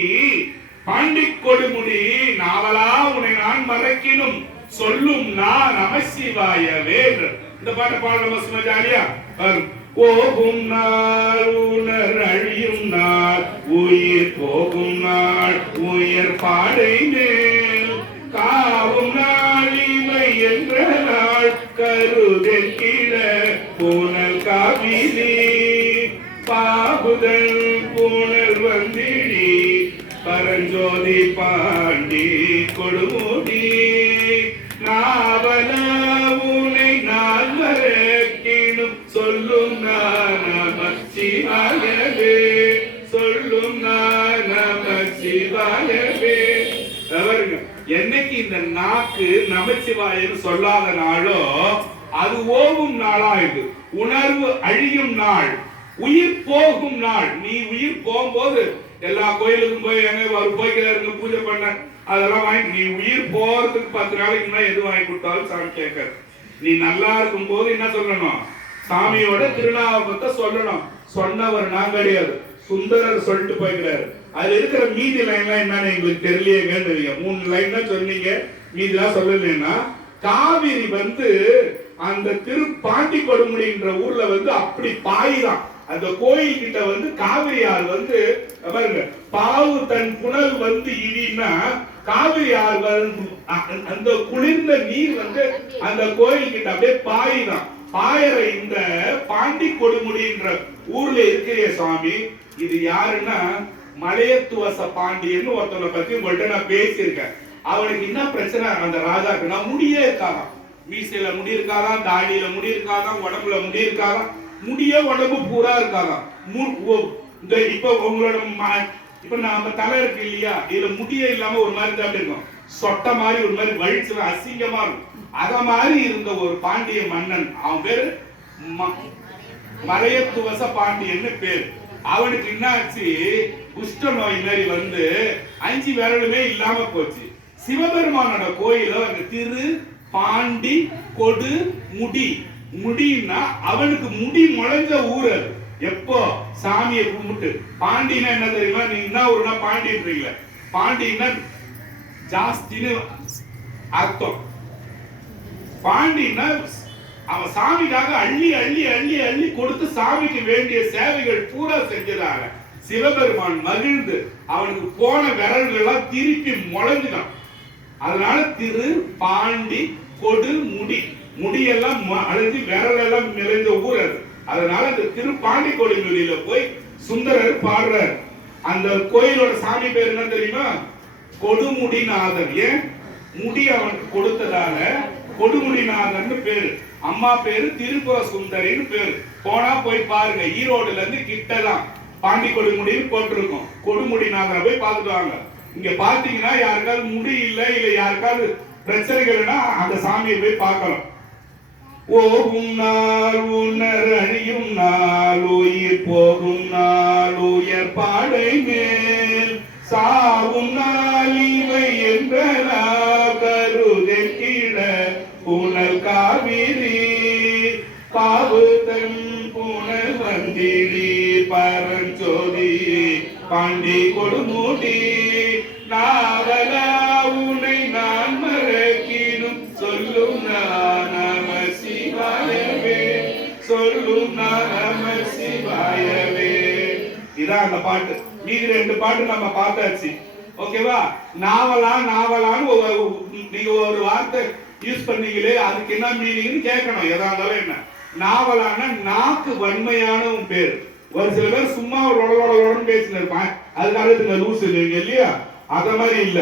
பாண்டிக் கொடுமுடி நாவலா உன்னை நான் மறக்கினும் சொல்லும் நான் நமசிவாயவே. இந்த பாட்டை பாடுற ஜாலியா போகும் நாள் உணர் அழியும் நாள் உயிர் போகும் நாள் உயர் பாடை மேல் காவும் நாள் இவை என்ற நாள் கருதல் கீழ புனல் காவிரி பாபுதல் புனல் வந்திடி பரஞ்சோதி பாண்டி கொடுமுடி நாவல உனை நான் மறக்கினும் சொல்லும் நம சிவாயவே சொல்லும் நம சிவாயவே. அவருங்க என்னைக்கு இந்த நாக்கு நமச்சிவாயன்னு சொல்லாத நாளோ அது ஓவும் நாளாயுது. உணர்வு அழியும் நாள் உயிர் போகும் நாள். நீ உயிர் போகும்போது எல்லா கோயிலுக்கும் போய் எங்க போய்க்கிறாருங்க பூஜை பண்ண அதெல்லாம் வாங்கி நீ உயிர் போறதுக்கு 10 நாளைக்கு முன்னாடி எது வாங்கி கொடுத்தாலும் சாமி கேட்காது. நீ நல்லா இருக்கும் போது என்ன சொல்லணும்? சாமியோட திருநாமத்தை சொல்லணும். சொன்னவர் நான் கிடையாது, சுந்தரர் சொல்லிட்டு போய்க்கிறாரு. அதுல இருக்கிற மீதி லைன்லாம் என்னன்னு எங்களுக்கு தெரியலையேங்கன்னு தெரியும். 3 லைன் தான் சொன்னீங்க, மீதிலாம் சொல்லலைன்னா காவிரி வந்து அந்த திருப்பாண்டி கொடுமுடின்ற ஊர்ல வந்து அப்படி பாய்தான். அந்த கோயில் கிட்ட வந்து காவிரி ஆறு வந்து பாருங்க, பாவு தன் புனல் வந்து இடினா காவிரி ஆறு அந்த குளிர்ந்த நீர் வந்து அந்த கோயில் கிட்ட அப்படியே பாய்தான். பாயற இந்த பாண்டி கொடுமுடின்ற ஊர்ல இருக்கிற சாமி இது யாருன்னா மலையத்துவச பாண்டியன்னு ஒருத்தவனை பத்தி உங்கள்கிட்ட நான் பேசியிருக்கேன். அவனுக்கு என்ன பிரச்சனை? அந்த ராஜாக்கு நான் முடியே இருக்காதான், மீசையில முடி இருக்காதான், தாடியில முடி இருக்காதான், உடம்புல முடி இருக்காதான், முடிய உடம்பு பூரா இருக்காதான். இந்த இப்ப உங்களோட இப்ப நம்ம தலை இருக்கு இல்லையா, இதுல முடியே இல்லாம ஒரு மாதிரி தான் இருக்கும், சொட்ட மாதிரி ஒரு மாதிரி வழிச்சு அசிங்கமா இருக்கும். அத மாதிரி இருந்த ஒரு பாண்டிய மன்னன், அவன் பேரு மலையத்துவச பாண்டியன்னு பேரு. அவனுக்கு என்னாச்சு, குஷ்ட நோய் மாதிரி வந்து 5 விரலுமே இல்லாம போச்சு. சிவபெருமானோட கோயில அந்த திரு பாண்டி கொடு முடி, முடின்னா அவனுக்கு முடி முளைஞ்ச ஊர் அது. எப்போ சாமியை கும்பிட்டு பாண்டினா என்ன தெரியுமா? நீ என்ன ஊர்னா பாண்டின்றீங்கள, பாண்டினா ஜாஸ்தின்னு அர்த்தம். பாண்டினா அவன் சாமிக்காக அள்ளி அள்ளி அள்ளி அள்ளி கொடுத்து சாமிக்கு வேண்டிய சேவைகள் பூரா செஞ்சதாக சிவபெருமான் மகிழ்ந்து அவனுக்கு போன விரல்கள் எல்லாம் திருப்பி முளைஞ்சுட்டான். அதனால திரு பாண்டி கொடு முடி, முடியெல்லாம் அழிஞ்சு விரல் எல்லாம் நிறைந்த ஊர் அது. அதனால அந்த திரு பாண்டி கொடுமுடியில போய் சுந்தரர் பாடுறார். அந்த கோயிலோட சாமி பேர் என்ன தெரியுமா? கொடுமுடிநாதன். ஏன்? முடி அவனுக்கு கொடுத்ததால கொடுமுடிநாதன் பேரு. அம்மா பேரு திருப்புர சுந்தரின்னு பேரு. போனா போய் பாருங்க, ஈரோடுல இருந்து கிட்டதான் பாண்டி கொடுமுடின்னு போட்டிருக்கோம். கொடுமுடிநாதனை போய் பார்த்துட்டு வாங்க. இங்க பாத்தீங்கன்னா யாருக்காவது முடி இல்லை இல்ல யாருக்காவது பிரச்சனைகள்னா அந்த சாமியை போய் பார்க்கலாம். ஓகும் நாள் உணர் அழியும் நாள் உயிர் போகும் நாள் உயர் பாடை மேல் சாவும் நாள் இவை என்ற கருதல் கீழ புனல் காவிரி பாவு தன் புனல் வந்திடி பரஞ்சோதி பாண்டி கொடுமுடி நாவல உனை நான் மறக்கினும் சொல்லும் நம சிவாயவே சொல்லும் நம சிவாயவே. இதான் அந்த பாட்டு. மீதி 2 பாட்டு நம்ம பார்த்தாச்சு. ஓகேவா? நாவலான்னு நீங்க ஒரு வார்த்தை யூஸ் பண்ணீங்களே, அதுக்கு என்ன மீனிங்னு கேட்கணும். எதா இருந்தாலும் என்ன நாவலான்னா நாக்கு வன்மையான பேர். ஒரு சில பேர் சும்மா ஒரு பேசின இருப்பான், அதுக்காக லூசு இல்லையா? அத மாதிரி இல்ல,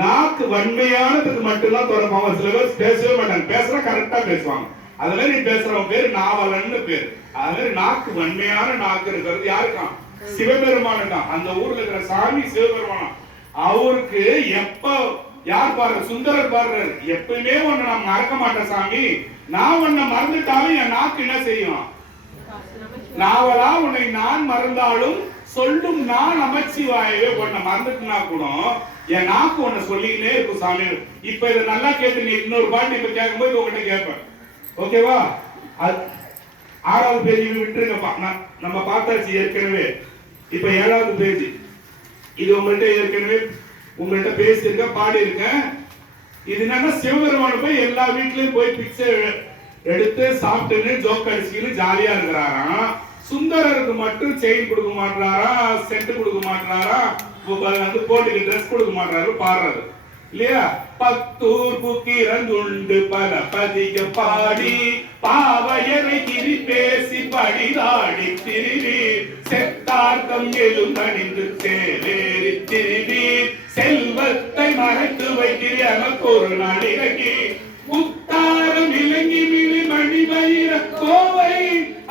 நாக்கு வன்மையானதுக்கு மட்டும்தான் தொடர்பாங்க. சில பேர் பேசவே மாட்டாங்க, பேசுறா கரெக்டா பேசுவாங்க. அது மாதிரி பேசுறவங்க பேரு நாவலன்னு பேரு. அது மாதிரி நாக்கு வன்மையான நாக்கு இருக்கிறது யாருக்கான்? சிவபெருமானுக்கான். அந்த ஊர்ல இருக்கிற சாமி சிவபெருமானம். அவருக்கு எப்ப யார் பாடுற? சுந்தரர் பாடுறாரு. எப்பயுமே ஒண்ணு நான் மறக்க மாட்டேன் சாமி, நான் உன்னை மறந்துட்டாலும் என் நாக்கு என்ன செய்யும்? நாவலா உன்னை நான் மறந்தாலும் சொல்லும் நான் நமச்சிவாயவே. உன்னை மறந்துட்டுனா கூட என் நாக்கு உன்னை சொல்லிக்கிட்டே இருக்கும் சாமி. இப்ப இதை நல்லா கேட்டு நீ இன்னொரு பாட்டு இப்ப கேட்கும்போது உங்ககிட்ட கேட்பேன். ஓகேவா? 6வது பேஜ் விட்டுருங்கப்பா, நம்ம பார்த்தாச்சு ஏற்கனவே. இப்ப 7வது பேஜ். இது உங்கள்கிட்ட ஏற்கனவே உங்கள்கிட்ட பேசியிருக்கேன், பாடி இருக்கேன். இது என்னன்னா சிவபெருமான போய் எல்லா வீட்லயும் போய் பிச்சை எடுத்து சாப்பிட்டுன்னு ஜோக் அடிச்சுக்கின்னு ஜாலியா இருக்கிறாராம். சுந்தரருக்கு மட்டும் செயின் கொடுக்க மாட்டாரா, செட்டு கொடுக்க மாட்டாரா, வந்து போட்டுக்கு ட்ரெஸ் கொடுக்க மாட்டாரு, பாடுறது இல்லையா? பத்தூர் புக்கிரந்துண்டு பல பதிக பாடி பாவையரை கிரி பேசி படிதாடி திருவீர் செத்தார்த்தம் எழுந்தணிந்து சேவேறி திருவீர் செல்வத்தை மறைத்து வைக்கிறீர் எனக்கு ஒரு நடிகை முத்தாரம் இலங்கி விழி மணி வயிற கோவை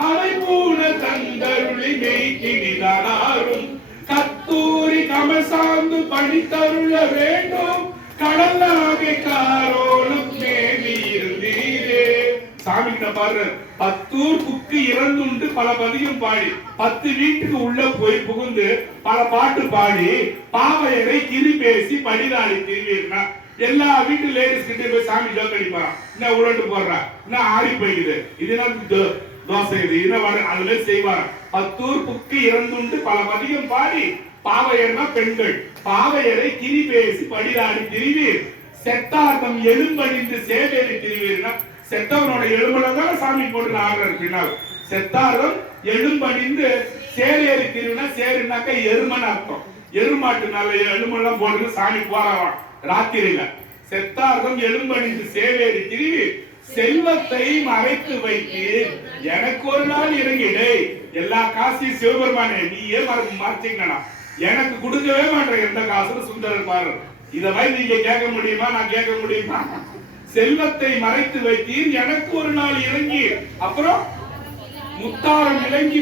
அவை பூன தந்தருளி மெய்கினிதானாரும் கத்தூரி கமசாந்து படித்தருள வேண்டும் கடலாகை காரோணம் மேலி இருந்தீரே. சாமி கிட்ட பாரு, பத்தூர் புக்கு இறந்துண்டு பல பதிகம் பாடி 10 வீட்டுக்கு உள்ள போய் புகுந்து பல பாட்டு பாடி பாவையரை கிரி பேசி படிதாடி திருவீர்னா எல்லா வீட்டு லேடிஸ் கிட்ட போய் சாமி ஜோக் அடிப்பாராம். என்ன உருண்டு போடுறா, என்ன ஆறி போயிடுது, இது என்ன தோசை, இது என்ன அதுல செய்வாராம். பத்தூர் புக்கு இறந்துண்டு பல பதிகம் பாடி பாவையர்னா பெண்கள் பாவையரை கிரி பேசி படிதாடி திருவீர் செத்தார்த்தம் எலும்பணிந்து சேவேரி திருவீர்னா செத்தவனோட எலும்புலதான் சாமி போட்டு ஆடுறாரு பின்னால். செத்தார்த்தம் எலும்பணிந்து சேவேரி திருவினா சேருனாக்க எருமன் அர்த்தம். எருமாட்டு நல்ல எலும்பெல்லாம் போட்டு சாமி போறான் ராத்திரியில. செத்தார்த்தம் எலும்பணிந்து சேவேரி திருவீர் செல்வத்தை மறைத்து வைத்து எனக்கு ஒரு நாள் இறங்கிடே. எல்லா காசையும் சிவபெருமானே நீயே மறைச்சிக்கணும், எனக்கு கொடுக்கவே மாட்டேன் எந்த காசு சுந்தரர் பாரு. இத மாதிரி நீங்க கேட்க முடியுமா, நான் கேட்க முடியுமா? செல்வத்தை மறைத்து வைத்தீர் எனக்கு ஒரு நாள் இறங்கி. அப்புறம் முத்தாரம் இலங்கி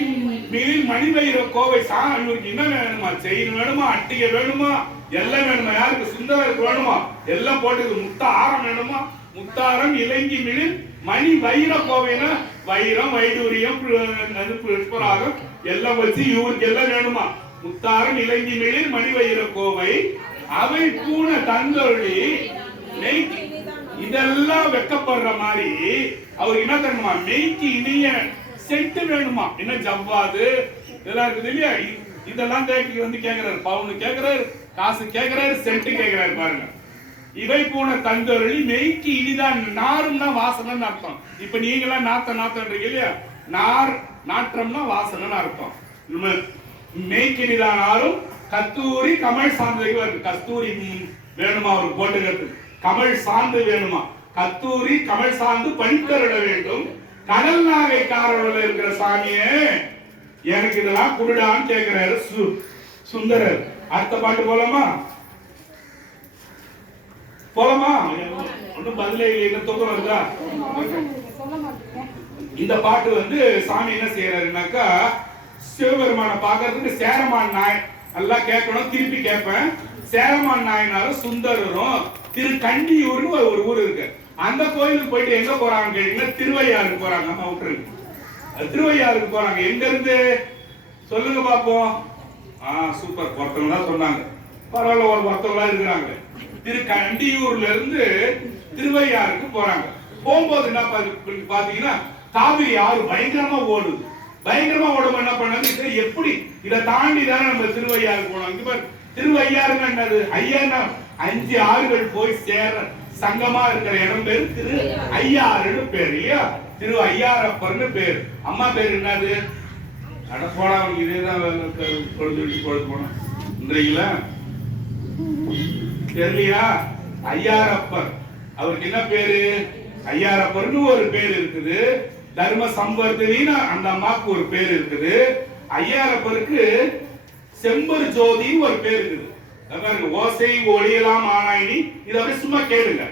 மேல் மணிவயிற கோவை இவருக்கு என்ன வேணுமா, செயின் வேணுமா, அட்டிகை வேணுமா, எல்லாம் வேணுமா, யாருக்கு சுந்தரருக்கு வேணுமா, எல்லாம் போட்டு முத்தாரம் வேணுமா. முத்தாரம் இலங்கி மிளிர் மணி வைர கோவைனா வைரம் வைடூரியம் புஷ்பராகம் எல்லாம் வச்சு இவருக்கு எல்லாம் வேணுமா. முத்தாரம் இலங்கி மிளிர் மணி வைர கோவை அவை பூன தந்தொழி இதெல்லாம் வெக்கப்படுற மாதிரி அவருக்கு என்ன தரணுமா, மெய்க்கு இனிய செட்டு வேணுமா. என்ன ஜவ்வாது இதெல்லாம் இருக்குது இல்லையா, இதெல்லாம் தேக்கி வந்து கேட்கிறாரு, பவுனு கேட்கிறாரு, காசு கேட்கிறாரு, செட்டு கேட்கிறாரு பாருங்க. இவை போன தந்தொழி மெய்க்கு இனிதான். நாரும்னா வாசனைன்னு அர்த்தம். இப்ப நீங்களாம் நாத்தன்றீங்க இல்லையா, நார் நாற்றம்னா வாசனைன்னு அர்த்தம். மெய்க்கு இனிதான் நாரும் கத்தூரி கமல் சார்ந்து கஸ்தூரி வேணுமா அவருக்கு போட்டுக்கிறது, கமல் சார்ந்து வேணுமா, கத்தூரி கமல் சார்ந்து பணித்தருட வேண்டும். கடல் நாகை காரோட இருக்கிற சாமியே எனக்கு இதெல்லாம் குடுடான்னு கேட்கிறாரு சுந்தரர். அடுத்த பாட்டு போலாமா போலாமா? ஒன்னும் பதிலே இல்லை, தூக்கம் வருதா? இந்த பாட்டு வந்து சாமி என்ன செய்யறாருனாக்கா, சிவபெருமான பாக்குறதுக்கு சேரமான் நாய் நல்லா கேட்கணும், திருப்பி கேட்பேன். சேரமான் நாயனாரும் சுந்தரரும் திரு கண்டியூர்னு ஒரு ஊர் இருக்கு. அந்த கோயிலுக்கு போயிட்டு எங்க போறாங்க கேட்டீங்கன்னா திருவையாருக்கு போறாங்க. நம்ம விட்டுருக்கு, திருவையாருக்கு போறாங்க. எங்க இருந்து சொல்லுங்க பாப்போம். சூப்பர், ஒருத்தவங்க தான் சொன்னாங்க, பரவாயில்ல, ஒரு ஒருத்தவங்களா இருக்கிறாங்க. திரு கண்டியூர்ல இருந்து திருவையாருக்கு போறாங்க. போகும்போது என்ன பாத்தீங்கன்னா காவிரி ஆறு பயங்கரமா ஓடுது. பயங்கரமா ஓடும். என்ன பண்ணாங்க, எப்படி இதை தாண்டி தானே நம்ம திருவையாறு போனோம். இங்க பாரு, திருவையாறுங்க என்னது, ஐயா 5 ஆறுகள் போய் சேர சங்கமா இருக்கிற இடம் பேரு திரு ஐயாறுன்னு பேரு இல்லையா. திரு ஐயாரப்பர்னு பேரு. அம்மா பேரு என்னது, போனா அவனுக்கு இதேதான் பொழுது போனோம் இன்றைங்களா தெரியலையா. ஐயாரப்பர், அவருக்கு என்ன பேரு, ஐயாரப்பர்னு ஒரு பேர் இருக்குது. தர்ம சம்பர்தினின்னு அந்த அம்மாவுக்கு ஒரு பேர் இருக்குது. ஐயாரப்பருக்கு செம்பர் ஜோதின்னு ஒரு பேர் இருக்குது. ஓசை ஒளியலாம் ஆனாயினி, இதை சும்மா கேளுங்க.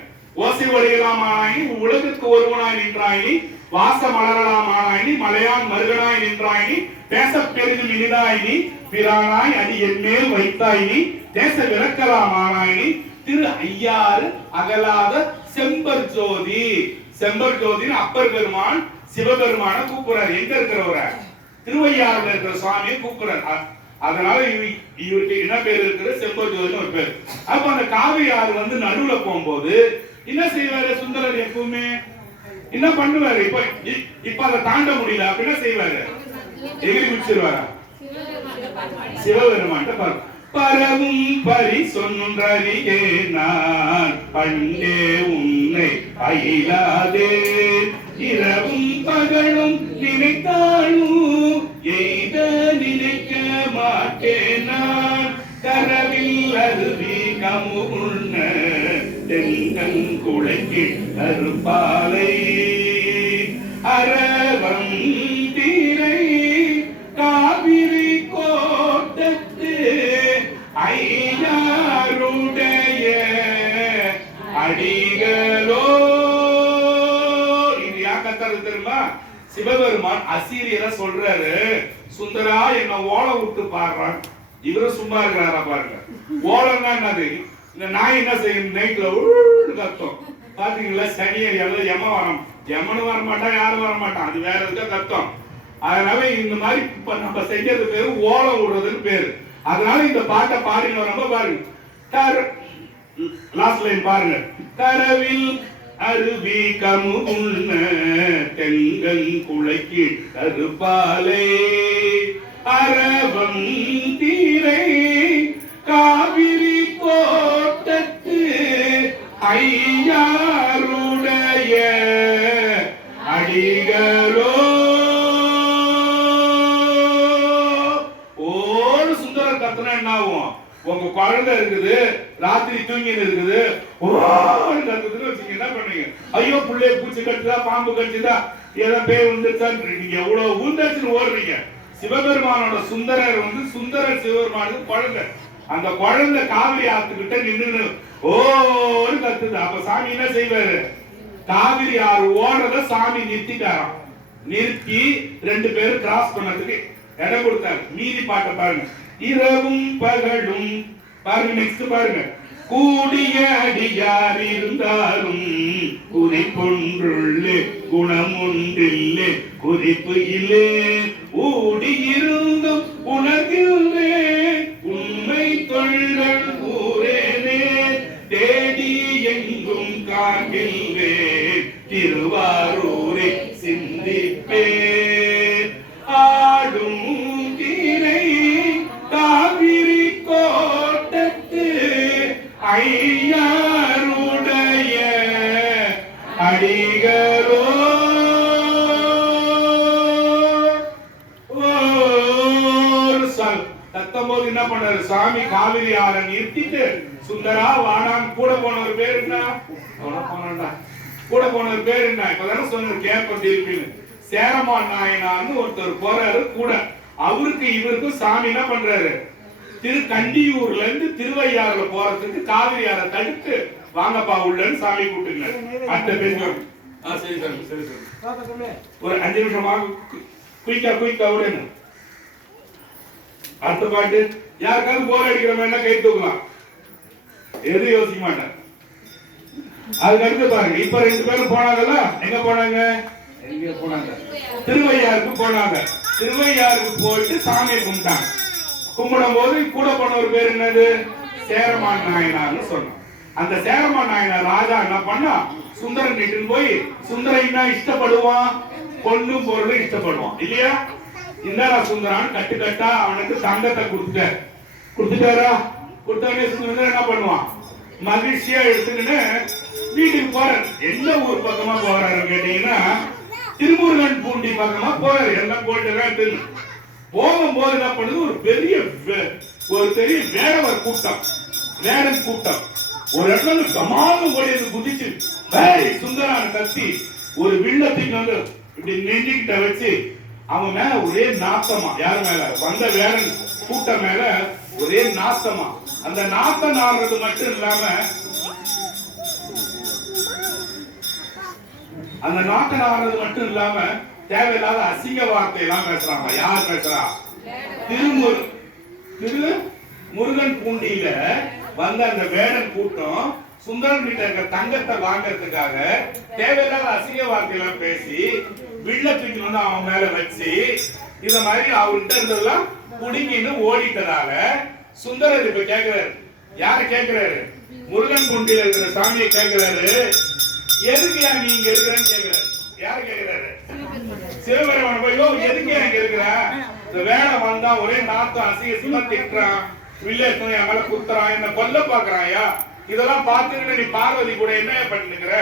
ஓசை ஒளியலாம் ஆனாயினி, உலகத்துக்கு ஒருவனாய் நின்றாயினி, வாச மலரலாம் ஆனாயினி, மலையான் மருகனாய் நின்றாயினி, பேச பெரிதும் இனிதாயினி, பிரானாய் அடி என்மேல் வைத்தாயினி, தேச விளக்கலாம் ஆனாயினி, திரு ஐயாறு அகலாத செம்பர் ஜோதி. செம்பர் ஜோதின்னு அப்பர் பெருமான் சிவபெருமான கூப்பிடுறாரு. எங்க இருக்கிறவர, திருவையாறுல இருக்கிற சுவாமியை கூப்பிடுறாரு. அதனால இவருக்கு என்ன பேர் இருக்குது, செம்பர் ஜோதின்னு ஒரு பேர். அப்ப அந்த காவிரி ஆறு வந்து நடுவுல போகும்போது என்ன செய்வாரு சுந்தரர், எப்பவுமே என்ன பண்ணுவாரு, இப்ப அதை தாண்ட முடியல அப்ப என்ன செய்வாரு, எகிரி குச்சிருவாரா. சிவபெருமான் பாரு, பரவும் பரி சொன்னே நான் பண்டே உன்னை பயிலாதே, இரவும் பகலும் நினைத்தாலும் பாட்டேன் நான் கரவில் அருவி கமுன்ன தெங்கன் குளைக்கு அருப்பாலை அரவம் தீரை காவிரி கோட்டத்து ஐயாருடைய அடிகளோ. இது யாக்கத்தாரு தெரியுமா? சிவபெருமான் அசீரியரை சொல்றாரு, சுந்தரா என்ன ஓலை விட்டு பாடுறான். இவரும் சும்மா இருக்கிறாரா பாருங்க. ஓலைன்னா என்னது? இந்த நாய் என்ன செய்யும்? நைட்ல கத்தம் பாத்தீங்களா? சனியர் எல்லாம் யமனு வரமாட்டான், யாரும் வரமாட்டான், அது வேற எதுக்கா கத்தம். அதனால இந்த மாதிரி இப்ப நம்ம செஞ்சது பேரு ஓலை விடுறதுன்னு பேரு. அதனால இந்த பாட்டை பாடின ரொம்ப பாருங்க. லாஸ்ட் லைன் பாருங்க. கரவில் அருவி கமுன்ன தெங்கன் குளைக்கு கருப்பாலை அரவம் தீரை காவிரி கோட்டத்து ஐயாருடைய அடிகளோ. ஓடு சுந்தரர் கத்துனா என்ன ஆகும்? உங்க குழந்தை இருக்குது, ராத்திரி தூங்கிட்டு இருக்குது, கத்துதுன்னு வச்சுங்க, என்ன பண்ணுவீங்க? ஐயோ புள்ளைய பூச்சி கட்டுதா, பாம்பு கட்டுதா, ஏதோ பேய் வந்துருச்சான்னு நீங்க எவ்வளவு ஊந்தாச்சுன்னு ஓடுறீங்க. சிவபெருமானோட சுந்தரர் வந்து சுந்தரர் சிவபெருமானுக்கு குழந்தை. அந்த குழந்தை காவிரி ஆத்துக்கிட்ட நின்று ஓன்னு கத்துது. அப்ப சாமி என்ன செய்வாரு? காவிரி ஆறு ஓடுறத சாமி நிறுத்திட்டாராம். நிறுத்தி ரெண்டு பேரும் கிராஸ் பண்ணதுக்கு இடம் கொடுத்தாரு. மீதி பாட்டை பாருங்க. இரவும் பகலும் பாருங்க. நெக்ஸ்ட் பாருங்க. கூடிய அடியார் இருந்தாலும் குறிப்பொன்றுள்ளே குணம் ஒன்றில்லே குறிப்பு இல்லே ஊடியிருந்தும் உணர்கின்றேன் உண்மை தொழில் ஊரேனே தேடி எங்கும் காண்கின்றேன் திருவாரூரை சிந்திப்பேன் ஆடும் கீரை காவிரி கோட்டத்து ஐயாருடைய அடிகளோ. கத்தும்போது என்ன பண்ணாரு சாமி? காவிரி ஆற நிறுத்திட்டு சுந்தரா வாடான். கூட போனவர் பேர் என்ன? கூட போனவர் பேர் என்ன? இப்பதானே சொன்ன கேப்ப திருப்பின்னு சேரமான் நாயனார்னு ஒருத்தர் போறாரு கூட. அவருக்கு இவருக்கும் சாமி என்ன பண்றாரு? கண்டியூர்ல இருந்து திருவையாறுல போறதுக்கு காவிரி ஆற தடுத்து வாங்கப்பா உள்ளன்னு சாமி கூப்பிட்டுங்க. அடுத்த பேர் சரி சார், சரி சார், ஒரு 5 நிமிஷமாக குயிக்கா விடுங்க. அடுத்த பாட்டு யாருக்காவது போர் அடிக்கிற மாதிரி கை தூக்கலாம், எதுவும் யோசிக்க மாட்டேன். அதுக்கு அடுத்து பாருங்க. இப்ப 2 பேரும் போனாங்கல்ல, எங்க போனாங்க? எங்க போனாங்க? திருவையாருக்கு போனாங்க. திருவையாருக்கு போயிட்டு சாமியை கும்பிட்டாங்க. கும்பிடும் போது கூட போன ஒரு பேர் என்னது? சேரமான் நாயனார்னு சொன்னோம். அந்த சேரமான் நாயனார் ராஜா என்ன பண்ணா? சுந்தரன் கிட்ட போய் சுந்தரன் இஷ்டப்படுவான், பொண்ணும் பொருளும் இஷ்டப்படுவான் இல்லையா? இந்தாரா சுந்தரான் கட்டுக்கட்டா அவனுக்கு தங்கத்தை கொடுத்துட்டாரா? கொடுத்தவனே சுந்தரன் என்ன பண்ணுவான்? மகிழ்ச்சியா எடுத்துக்கின்னு வீட்டுக்கு போறாரு. எந்த ஊர் பக்கமா போறாரு கேட்டீங்கன்னா திருமுருகன் பூண்டி பக்கமா போறாரு. எல்லாம் போட்டு போகும்போது என்ன பண்ணுது? ஒரு பெரிய வேடவர் கூட்டம், வேடன் கூட்டம் ஒரு இடத்துல கமாலும் ஓடி குதிச்சு சுந்தரான கத்தி ஒரு வில்லத்துக்கு வந்து இப்படி நெஞ்சிக்கிட்ட வச்சு அவன் மேல ஒரே நாத்தமா. யாரு மேல? வந்த வேடன் கூட்டம் மேல ஒரே நாத்தமா. அந்த நாத்தம் நாடுறது மட்டும் இல்லாம தேவையில்லாத அசிங்க வார்த்தை எல்லாம் பேசுறாங்க. யார் பேசுறா? முருகன் பூண்டியில வந்த அந்த வேடன் கூட்டம் சுந்தரன் கிட்ட இருக்க தங்கத்தை வாங்கறதுக்காக தேவையில்லாத அசிங்க வார்த்தை எல்லாம் பேசி வில்லத்துக்கு வந்து அவன் மேல வச்சு இத மாதிரி அவர்கிட்ட இருந்ததெல்லாம் புடுங்கின்னு ஓடிட்டதால சுந்தரர் இப்ப கேக்குறாரு. யார கேக்குறாரு? முருகன் பூண்டியில இருக்கிற சாமியை கேக்குறாரு, எதுக்கு நீ இங்க இருக்கிறன்னு கேக்குறாரு. யாரு கேக்குறாரு? சிவபெருமான் போய் எதுக்கு இங்க இருக்கிற? இந்த வேலை வந்தா ஒரே நாத்தம் அசிங்கமா திட்டுறான், வில்லேஜ் என் மேல குத்துறான், என்ன கொல்ல பாக்குறாயா? இதெல்லாம் பார்த்துக்கிட்டு நீ பார்வதி கூட என்ன பண்ணிக்கிற?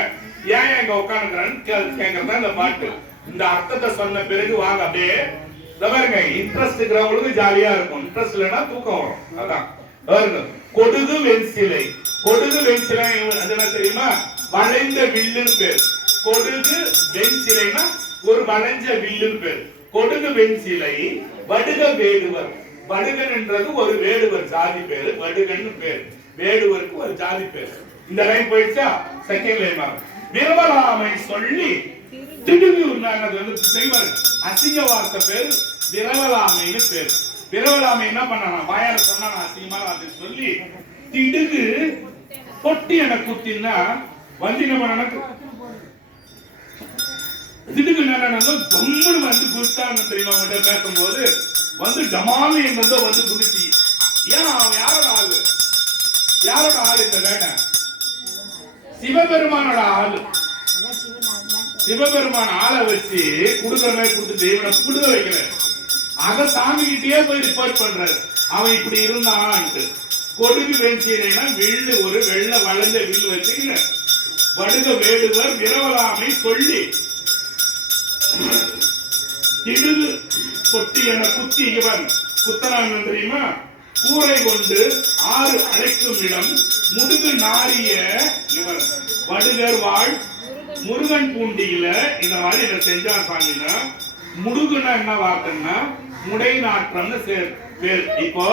ஏன் இங்க உட்காந்துக்கிறான்னு கேக்குறதா இந்த பாட்டு. இந்த அர்த்தத்தை சொன்ன பிறகு வாங்க அப்படியே இந்த பாருங்க இன்ட்ரெஸ்ட் இருக்கிறவங்களுக்கு ஜாலியா இருக்கும், இன்ட்ரெஸ்ட் இல்லைன்னா தூக்கம் வரும். அதான் பாருங்க கொடுகு வெண்சிலை. கொடுகு வெண்சிலை அது என்ன தெரியுமா? வளைந்த வில்லுன்னு பேர். கொடுகு வெண்சிலைனா ஒரு வளைஞ்ச வில்லுன்னு பேர். கொடுகு வெண்சிலை வடுக வேடுவர். வடுகன் என்றது ஒரு வேடுவர் ஜாதி பேரு, வடுகன் பேர். வேடுவருக்கு ஒரு ஜாதி பேர். இந்த லைன் போயிடுச்சா? செகண்ட் லைன் விரவலாமை சொல்லி திடுகு வந்து செய்வார். அசிங்க வார்த்தை பேர் விரவலாமைன்னு பேர். விரவலாமை என்ன பண்ணானா? வாயால சொன்னா அசிங்கமான வார்த்தை சொல்லி திடுகு பொட்டி என குத்தின்னா வந்து என்ன பண்ண திடுகு கம்முன்னு வந்து குடித்தான்னு தெரியுமா? அவங்கள்ட்ட பேசும்போது வந்து டமாலி என்பதோ வந்து குடிச்சி. ஏன் அவன் யாரோட ஆளு? யாரோட ஆளு இந்த வேட்டை? சிவபெருமானோட ஆளு. சிவபெருமான ஆளை வச்சு குடுக்கிற மாதிரி கொடுத்துட்டு இவனை குடுக்க வைக்கிறேன். அத சாமி கிட்டே போய் ரிப்போர்ட் பண்றாரு, அவன் இப்படி இருந்தான். கொடுகு வெண்சிலைனா வில்லு, ஒரு வெள்ள வளைஞ்ச வில்லு வச்சுக்கிற வடுக வேடுவர் விரவலாமை சொல்லி திடுகு பொட்டி என குத்தி இவன் குத்தனாங்க தெரியுமா? கூரை கொண்டு ஆறு அழைக்கும் இடம் முடுகு நாரிய இவன் வடுகர் வாழ் முருகன் பூண்டியில இந்த மாதிரி இதை செஞ்சார் சாமினா. முடுகுனா என்ன வார்த்தைன்னா முடை நாற்றம்னு பேர். இப்போ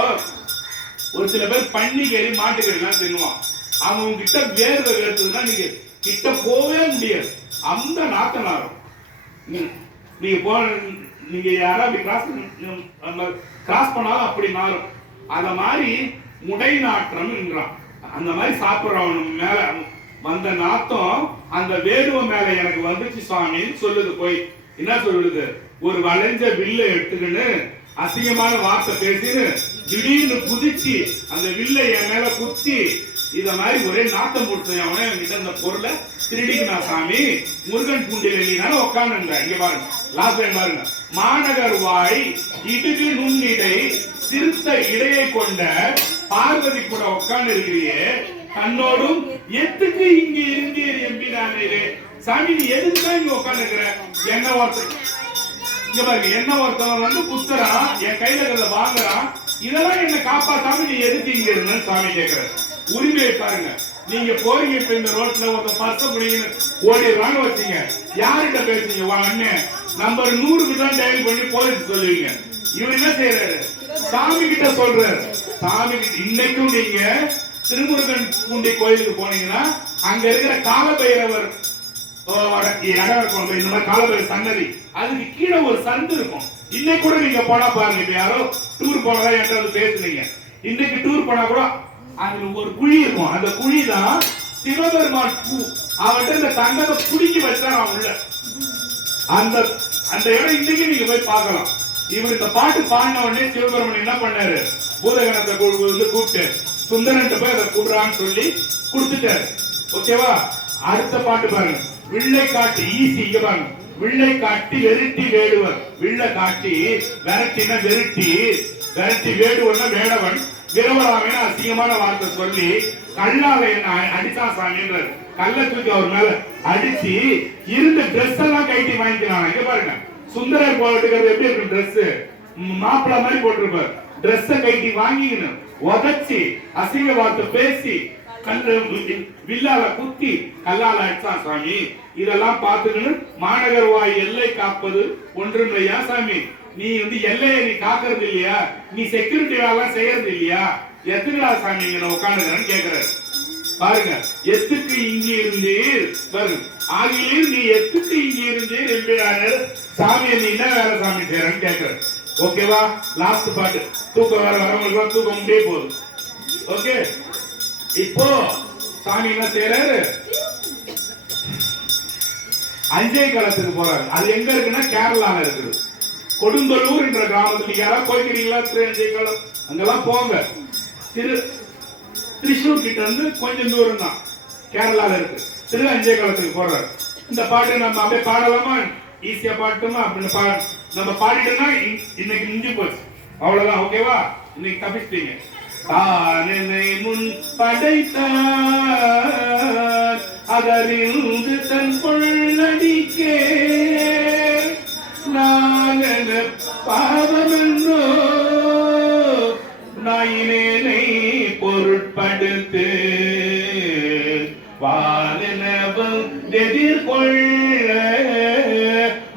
ஒரு சில பேர் பன்னிக்கறி மாட்டுக்கறி எல்லாம் தின்னுவான். அவங்க கிட்ட வேர்வை எடுத்ததுன்னா நீங்க கிட்ட போவே முடியாது, அந்த நாத்த நாரும். நீங்க போன நீங்க யாராவது கிராஸ் பண்ணாலும் அப்படி நாரும். அத மாதிரி முடை நாற்றம் என்றான். அந்த மாதிரி சாப்பிடுறவன் மேல வந்த நாத்தம் அந்த வேடுவ மேல எனக்கு வந்துச்சு சுவாமின்னு சொல்லுது. போய் என்ன சொல்லுது? ஒரு வளைஞ்ச வில்லை எடுத்துக்கின்னு அசிங்கமான வார்த்தை பேசின்னு திடீர்னு குதிச்சு அந்த வில்லை என் மேல குத்தி இத மாதிரி ஒரே நாத்தம் போட்டு அவனே என்கிட்ட இந்த பொருளை திருடிக்குனா சாமி. முருகன் பூண்டில நீனால உட்காந்துங்க. இங்க பாருங்க லாஸ்ட் டைம் பாருங்க. மாநகர் வாய் இடுகு நுண்ணிடை சிறுத்த இடையை கொண்ட பார்வதி கூட உட்கார்ந்து இருக்கிறியே, தன்னோடும் எத்துக்கு இங்க இருந்தீர் எம்பினானே சாமி, நீ எதுக்கு தான் இங்க உட்கார்ந்து இருக்கிற? என்ன ஒருத்தர் இங்க பாருங்க, என்ன ஒருத்தவன் வந்து குத்துறான், என் கையில இருக்கிறத வாங்குறான், இதெல்லாம் என்ன காப்பாத்தாம நீ எதுக்கு இங்க இருந்தன்னு சாமி கேட்கிற. உரிமையை பாருங்க. நீங்க போறீங்க இப்ப இந்த ரோட்ல ஒரு பர்ச புடிங்கன்னு ஓடிடுறான்னு வச்சீங்க, யார்கிட்ட பேசுறீங்க? உன் அண்ணன் நம்பர் 100க்கு தான் டயல் பண்ணி போலீஸ் சொல்லுவீங்க. இவர் என்ன செய்யறாரு? சாமி கிட்ட சொல்றாரு. சாமி கிட்ட இன்னைக்கும் நீங்க திருமுருகன் பூண்டி கோயிலுக்கு போனீங்கன்னா அங்க இருக்கிற காலபைரவர் இடம் இருக்கும், இந்த மாதிரி காலபைரவர் சன்னதி, அதுக்கு கீழே ஒரு சந்து இருக்கும். இன்னைக்கு கூட நீங்க போனா பாருங்க. இப்ப யாரோ டூர் போனதா என்கிட்ட பேசுனீங்க, இன்னைக்கு டூர் போனா கூட அதுல ஒரு குழி இருக்கும். அந்த குழி தான் சிவபெருமான் பூ. அவன்கிட்ட இந்த தங்கத்தை குடிக்கி வச்சான் உள்ள. அந்த அந்த இடம் இன்னைக்கு நீங்க போய் பார்க்கலாம். இவர் இந்த பாட்டு பாடின உடனே சிவபெருமான் என்ன பண்ணாரு? பூதகணத்தை வந்து கூப்பிட்டு சுந்தரன் போய் அதை கூடுறான்னு சொல்லி கொடுத்துட்டாரு. ஓகேவா? அடுத்த பாட்டு பாருங்க. வில்லை காட்டி ஈசி. இங்க பாருங்க, வில்லை காட்டி வெருட்டி வேடுவர். வில்லை காட்டி விரட்டினா வெருட்டி, விரட்டி வேடுவன்னா வேடவன், விரவலாமே அசிங்கமான வார்த்தை சொல்லி கல்லால என்ன அடிச்சா சாமின்றார். கள்ளத்துக்கு அவர் மேல அடிச்சு இருந்த டிரெஸ் எல்லாம் கைட்டி வாங்கிக்கிறான். இங்க பாருங்க, சுந்தரர் போட்டுக்கிறது எப்படி இருக்கு? டிரெஸ் மாப்பிள மாதிரி போட்டிருப்பார். டிரெஸ் கைட்டி வாங்கிக்கணும், உதச்சி அசிங்க வார்த்தை பேசி கல்லு வில்லால குத்தி கல்லால அடிச்சா சாமி. இதெல்லாம் பார்த்துக்கணும். மாநகர் வாய் எல்லை காப்பது ஒன்றுமையா சாமி? நீ வந்து எல்லையை நீ காக்கிறது இல்லையா? நீ செக்யூரிட்டி வேலை செய்யறது இல்லையா? எத்தனை சாமி இங்க உட்காந்துக்கிறேன்னு கேட்கிறாரு. பாருங்க, எத்துக்கு இங்கே இருந்தீர் பாருங்க, ஆகியில் நீ எத்துக்கு இங்கே இருந்தீர் என்பாரு சாமியை நீ என்ன வேலை சாமி செய்யறன்னு கேட்கிறாரு. ஓகேவா? லாஸ்ட் பாட்டு. தூக்கம் வேற வரவங்களுக்கு தூக்கம் முடியே போகுது. ஓகே, இப்போ சாமி என்ன செய்யறாரு? அஞ்சே காலத்துக்கு போறாரு. அது எங்க இருக்குன்னா கேரளால இருக்குது. கொடுந்தலூர் என்ற கிராமத்துக்கு யாரா போய்க்கிறீங்களா? அஞ்சே காலம் அங்கெல்லாம் போங்க. திரிசூர் கிட்ட இருந்து கொஞ்சம் தூரம் தான், கேரளால இருக்கு. அஞ்சே காலத்துக்கு போறாரு. இந்த பாட்டு நம்ம அப்படியே பாடலாமா? ஈஸியா பாட்டுமா? அப்படின்னு நம்ம பாடிட்டோம்னா இன்னைக்கு முடிஞ்சு போச்சு, அவ்வளவுதான். ஓகேவா? இன்னைக்கு தப்பிச்சிட்டீங்க. தானனை முன் படைத்தார் அதறிந்து தன் பொள்ளடிக்கே நானன பாவமென்னோ நாயினேனை பொருட்படுத்து வானவன் எதிர்கொள்ள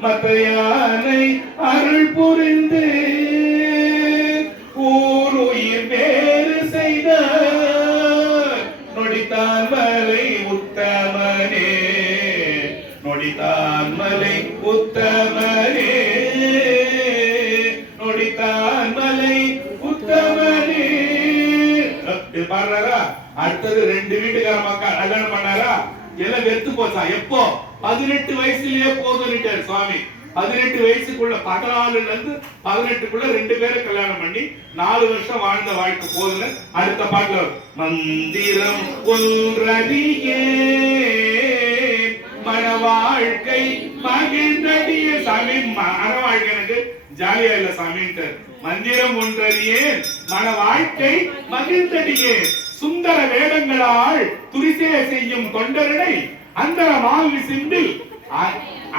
மத்தையானை அருள் புரிந்து ஊர் உயிர் வேறு செய்த நொடித்தான் மலை உத்தமனே நொடித்தான் மலை உத்தமனே நொடித்தான் மலை உத்தமனே. இது பாடுறாரா? அடுத்தது 2 வீட்டுக்கார மக்கள் கல்யாணம் பண்ணாரா? எல்லாம் வெத்து போச்சா? எப்போ? 18 வயசுலயே போதுன்னுட்டாரு சுவாமி. 18 வயசுக்குள்ள 14ல இருந்து 18க்குள்ள 2 பேரை கல்யாணம் பண்ணி 4 வருஷம் வாழ்ந்த வாழ்க்கை போதுன்னு அடுத்த பாட்டுல மந்திரம் ஒன்றதியே மன வாழ்க்கை மகிழ்ந்தடிய சாமி. மன வாழ்க்கை எனக்கு ஜாலியா இல்ல சாமின்ட்டு. மந்திரம் ஒன்றறியே மன வாழ்க்கை மகிழ்ந்தடியே சுந்தர வேடங்களால் துரிசே செய்யும் தொண்டரனை அந்தர மால்வி சிம்பில்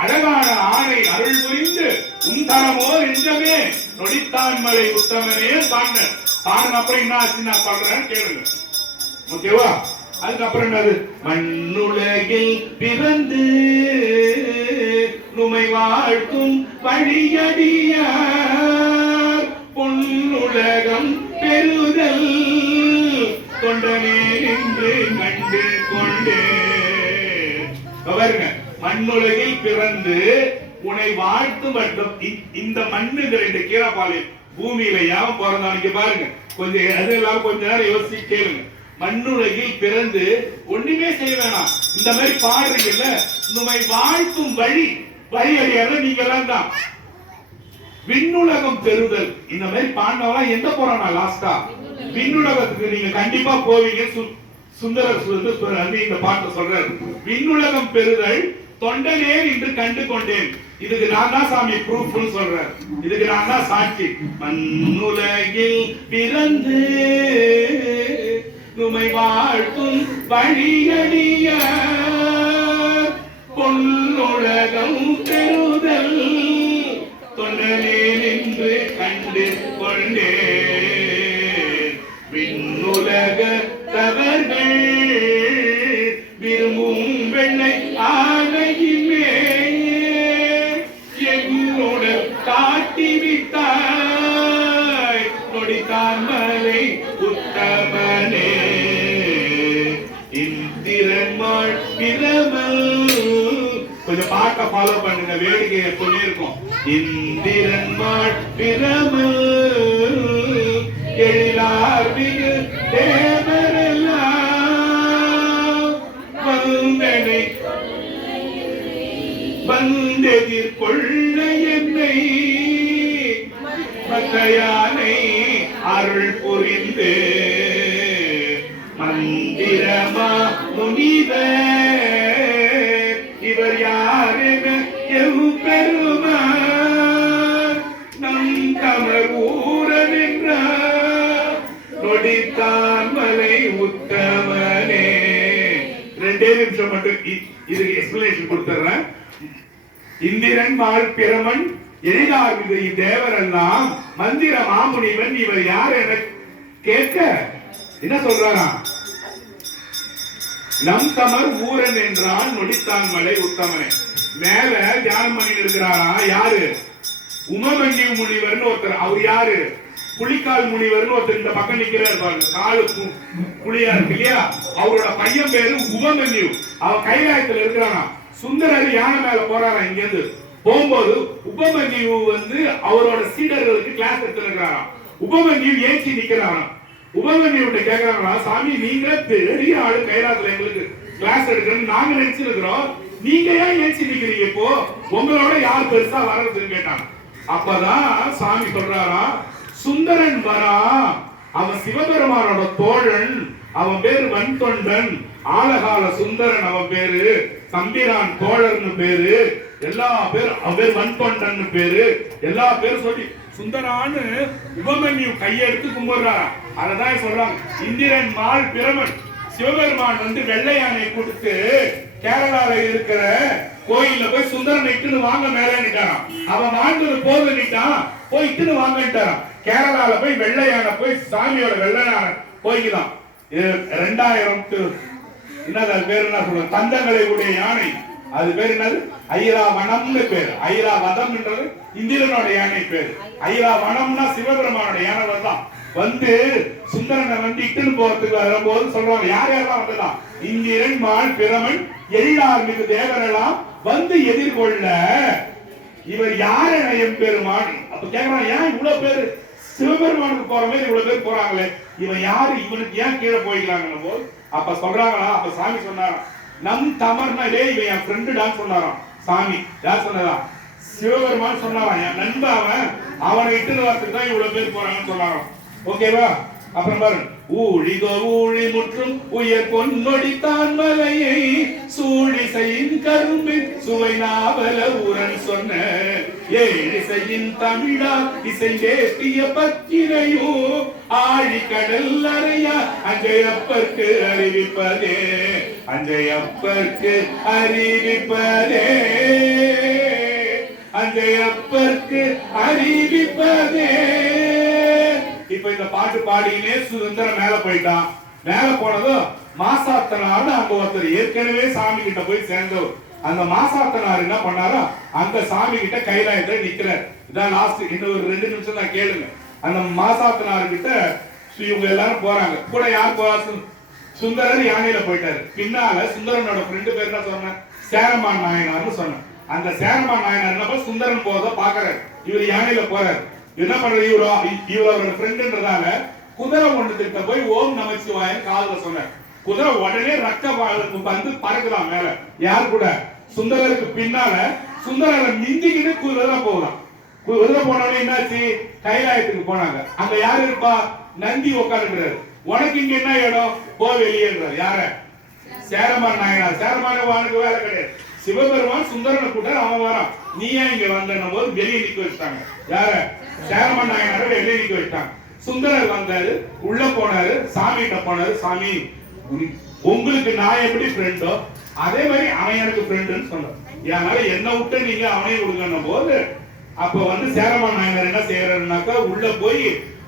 அழகான ஆணை அருள் புரிந்து உந்தரமோ நெஞ்சமே நொடித்தான் மலை உத்தமனே பாடின பாடின அப்புறம் என்ன ஆச்சு நான் பாடுறேன் கேளுங்க. ஓகேவா? அதுக்கப்புறம் என்னது? மண்ணுலகில் பிறந்து நுமை வாழ்க்கும் வழியடியார் பொன்னுலகம் பெறுதல் தொண்டனே என்று கண்டு கொண்டே. பாருங்க, மண்ணுலகில் பிறந்து உன்னை வாழ்த்து மட்டும் இந்த மண்ணுங்கிற இந்த கீழப்பாளையம் பூமியில யாவும் பிறந்தாங்க பாருங்க. கொஞ்சம் அதெல்லாம் கொஞ்ச நேரம் யோசிச்சு கேளுங்க. மண்ணுலகில் பிறந்து ஒண்ணுமே செய்ய வேணாம், இந்த மாதிரி பாடுறீங்கல்ல, உண்மை வாழ்த்தும் வழி அறியாத நீங்க எல்லாம் தான். விண்ணுலகம் பெறுதல் இந்த மாதிரி பாண்டவெல்லாம் எந்த போறானா லாஸ்டா? விண்ணுலகத்துக்கு நீங்க கண்டிப்பா போவீங்க. சுந்தரர் இந்த பாட்டு சொல்றாரு, விண்ணுலகம் பெறுதல் தொண்டனே என்று கண்டு கொண்டேன். இதுக்கு நான் தான் சாமி ப்ரூஃப் சொல்றேன், இதுக்கு நான் தான் சாட்சி. மண்ணுலகில் பிறந்து நுமை வாழ்த்தும் வழியடிய பொன்னுலகம் பெறுதல் தொண்டனே என்று கண்டு கொண்டே. விண்ணுலக தவர்கள் விரும்பும் வெள்ளை ஆணையிலே என்னுடன் காட்டிவிட்டாய் நொடித்தான் மலை உத்தமனே. இந்திரன்மாள் பிரமல் கொஞ்சம் பாட்டை ஃபாலோ பண்ணுங்க, வேடிக்கையை சொல்லியிருக்கோம். இந்திரன்மாள் பிரமல் எழிலார் மிகு தேவரெல்லாம் வந்தனை வந்தெதிர்கொள்ள என்னை மத்தையானை அருள் புரிந்து மந்திரமா முனிவர் இவர் யாரென எவ்வெருமான் நம் கமர் ஊரன் என்றார் நொடித்தான் மலை உத்தமனே. 2 நிமிஷம் மட்டும் இதுக்கு எக்ஸ்பிளனேஷன் கொடுத்துறேன். இந்திரன் வாழ் பிரமன் எளிதார் தேவரெல்லாம் மந்திர மாமுனிவன் இவர் யார் என கேட்க என்ன சொல்றாரா? நம் தமர் ஊரன் என்றால் நொடித்தான் மலை உத்தமனே. மேல தியானம் பண்ணி இருக்கிறாரா? யாரு? உமமன்யு முனிவர்னு ஒருத்தர். அவர் யாரு? புலிக்கால் முனிவர்னு ஒருத்தர் இந்த பக்கம் நிக்கிறார் பாருங்க, காலு புலியா இருக்கு இல்லையா? அவரோட பையன் பேரு உபமன்யு. அவன் கைலாயத்துல இருக்கிறானா. சுந்தரர் யானை மேல போறாரா. இங்க இருந்து போகும்போது உபமன்யு அவரோட சீடர்களுக்கு கிளாஸ் எடுத்துக்கிறாராம். உபமன்யு ஏச்சி நிக்கிறாராம். உபமன்யு கேக்குறாங்களா, சாமி நீங்க பெரிய ஆளு, கைலாயத்துல எங்களுக்கு கிளாஸ் எடுக்கணும் நாங்க நினைச்சிருக்கிறோம், நீங்க ஏன் ஏச்சி நிக்கிறீங்க? இப்போ உங்களோட யார் பெருசா வர்றதுன்னு கேட்டாங்க. அப்பதான் சாமி சொல்றாரா, சுந்தரன் வரா, அவன் சிவபெருமானோட தோழன், அவன் பேரு வன்தொண்டன், ஆலகால சுந்தரன் அவன் பேரு, தம்பிரான் தோழர்னு பேரு, எல்லா பேரும் அவன் பேர் வன்தொண்டன் பேரு, எல்லா பேரும் சொல்லி சுந்தரான்னு உபமன்யு கையெடுத்து கும்பிடுறாரா. அததான் சொல்றாங்க இந்திரன் மால் பிரமன். சிவபெருமான் வெள்ளை யானை கொடுத்து கேரளால இருக்கிற கோயில்ல போய் சுந்தரனை இட்டுன்னு வாங்க மேலன்னுட்டாராம். அவன் வாழ்ந்தது போதுன்னுட்டான், போய் இட்டுன்னு வாங்கன்னுட்டாராம். கேரளால போய் வெள்ளை யானை போய் சாமியோட வெள்ளை யானை போய்க்குதான் 2000 என்னது அது பேரு என்ன சொல்லுவாங்க, தந்தங்களை உடைய யானை, அது பேர் என்னது ஐராவணம்னு பேரு. ஐராவதம்ன்றது இந்திரனோட யானை பேரு. ஐராவணம்னா சிவபெருமானோட யானை தான். வந்து சுந்தரனை வந்து இட்டுன்னு போறதுக்கு வரும்போது சொல்றாங்க, யார் யாரெல்லாம் வந்ததான், இந்திரன் மால் பிரமன் எல்லார் மிகு தேவரெல்லாம் வந்து எதிர்கொள்ள இவர் யார் என எம்பெருமான். அப்ப கேக்குறான், ஏன் இவ்வளவு பேரு சிவபெருமானுக்கு போற மாதிரி இவ்வளவு பேர் போறாங்களே, இவன் யாரு, இவனுக்கு ஏன் கீழே போய்க்கிறாங்க போது அப்ப சொல்றாங்களா, அப்ப சாமி சொன்னாராம், நம் தமர்னா இவன் என் ஃப்ரெண்டுடான்னு சொன்னாராம் சாமி. யார் சொன்னதா, சிவபெருமான் சொன்னாராம், என் நண்பன் அவன், அவனை இட்டுன்னு வரத்துக்கு தான் இவ்வளவு பேர் போறாங்கன்னு சொன்னாராம். ஓகேவா? அப்புறம் பாருங்க, ஊழிகோ ஊழி முற்றும் உயர் பொன்னொடித்தான் மலையை சூழிசையின் கரும்பின் சுவை நாவல ஊரன் சொன்ன ஏழிசையின் தமிழா இசை தேசிய பத்திரையோ ஆழி கடல் அறையா அஞ்சையப்பர்க்கு அறிவிப்பதே, அஞ்சையப்பர்க்கு அறிவிப்பதே, அஞ்சையப்பர்க்கு அறிவிப்பதே. இப்ப இந்த பாட்டு பாடினே சுந்தரம் மேல போயிட்டான். மேல போனதும் மாசாத்தனார் அங்க ஒருத்தர் ஏற்கனவே சாமி கிட்ட போய் சேர்ந்தவர். அந்த மாசாத்தனார் என்ன பண்ணாரோ அந்த சாமி கிட்ட கைலாயத்துல நிக்கிறார். இதான் லாஸ்ட், இன்னும் ஒரு 2 நிமிஷம் தான் கேளுங்க. அந்த மாசாத்தனார் கிட்ட இவங்க எல்லாரும் போறாங்க. கூட யார் போறா, சுந்தரர் யானையில போயிட்டாரு. பின்னால சுந்தரனோட ஃப்ரெண்டு பேர் தான் சொன்ன சேரமான் நாயனார்னு சொன்ன. அந்த சேரமான் நாயனார் என்ன சுந்தரன் போறத பாக்குறாரு. இவர் யானையில போறாரு. என்ன பண்றது, இவரோட ஃப்ரெண்டுன்றதால குதிரை ஒன்றுகிட்ட போய் ஓம் நமச்சிவாயன் காதுல சொன்னார். குதிரை உடனே ரக்க வந்து பறக்குதான் மேல. யார் கூட, சுந்தரருக்கு பின்னால சுந்தரரை மிந்திக்கிட்டு குதிரை போகலாம். குதிரை போனோடனே என்னாச்சு, கைலாயத்துக்கு போனாங்க. அங்க யாரு இருப்பா, நந்தி உட்காந்துக்கிறாரு. உனக்கு இங்க என்ன இடம், போ வெளியேன்றார். யார, சேரமான் நாயனார். சேரமானுக்கு வேலை கிடையாது. சிவபெருமான் சுந்தரனை கூட அவன் வரான், நீ ஏன் இங்க வந்த போது வெளியே நிக்க வச்சுட்டாங்க. யார, சேரமான் நாயனார வெளியே நிக்க வச்சுட்டாங்க. சுந்தரர் வந்தாரு, உள்ள போனாரு, சாமி கிட்ட போனாரு. சாமி, உங்களுக்கு நான் எப்படி ஃப்ரெண்டோ அதே மாதிரி அவன் எனக்கு ஃப்ரெண்டுன்னு சொன்னார். அதனால என்ன விட்டு நீங்க அவனையும் கொடுங்க போது அப்ப வந்து சேரமான் நாயனார் என்ன செய்யறாருனாக்கா, உள்ள போய்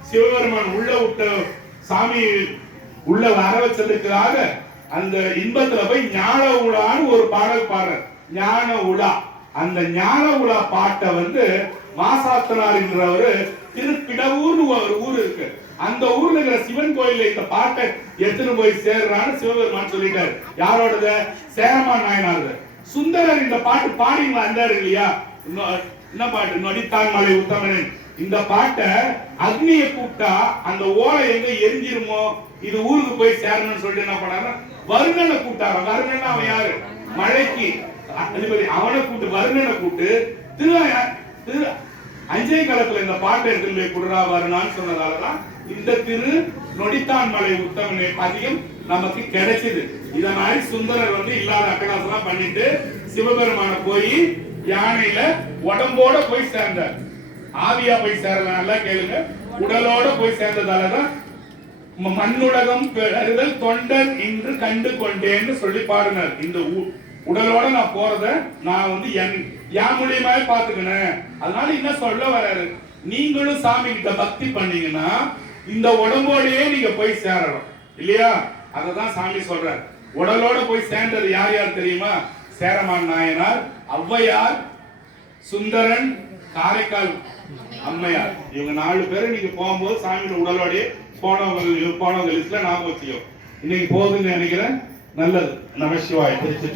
சிவபெருமான் உள்ள விட்ட சாமி உள்ள வர வச்சதுக்காக அந்த இன்பத்துல போய் ஞான உலான்னு ஒரு பாடல் பாடுற, ஞான உலா. அந்த ஞான உலா பாட்டை வந்து மாசாத்தனார் என்றவரு திருப்பிடவூர்னு ஒரு ஊர் இருக்கு. அந்த ஊர்ல இருக்கிற சிவன் கோயில்ல இந்த பாட்டை எடுத்துட்டு போய் சேர்றான்னு சிவபெருமான் சொல்லிட்டாரு. யாரோடத, சேரமான் நாயனார். சுந்தரர் இந்த பாட்டு பாடிங்களா இருந்தாரு இல்லையா, என்ன பாட்டு, நொடித்தான் மலை உத்தமனன். இந்த பாட்டை அக்னிய கூப்பிட்டா அந்த ஓலை எங்க எரிஞ்சிருமோ, இது ஊருக்கு போய் சேரணும்னு சொல்லிட்டு என்ன பண்ணாரு, வருணனை கூப்பிட்டாரு. வருணன் அவன் யாரு, மழைக்கு அதிபதி. அவனை கூப்பிட்டு வருணனை கூப்பிட்டு திரு அஞ்சை காலத்துல இந்த பாட்டை எடுத்துட்டு போய் குடுறா வருணான்னு சொன்னதாலதான் இந்த திரு நொடித்தான் மலை உத்தமனை பதிகம் நமக்கு கிடைச்சது. இத மாதிரி சுந்தரர் வந்து இல்லாத அட்டகாசம் பண்ணிட்டு சிவபெருமான போய் யானையில உடம்போட போய் சேர்ந்தார். ஆவியா போய் சேரல, கேளுங்க. உடலோட போய் சேர்ந்ததாலதான் மண்ணுலகம் பெறுதல் தொண்டர் இன்று கண்டு கொண்டேன்னு சொல்லி பாடினார். இந்த உடலோட நான் போறத நான் வந்து என் மூலியமாவே பாத்துக்கினேன். அதனால என்ன சொல்ல வர்றாரு, நீங்களும் சாமி கிட்ட பக்தி பண்ணீங்கன்னா இந்த உடம்போடையே நீங்க போய் சேரணும் இல்லையா. அததான் சாமி சொல்றாரு. உடலோட போய் சேர்ந்தது யார் யார் தெரியுமா, சேரமான் நாயனார், ஔவையார், சுந்தரன், காரைக்கால் அம்மையார். இவங்க 4 பேரும் நீங்க போகும்போது சாமியோட உடலோடய போனவங்க லிஸ்ட்ல ஞாபகம் வச்சுக்கோ. இன்னைக்கு போகுதுன்னு நினைக்கிறேன். நல்லது. நமசிவாய. திருச்சி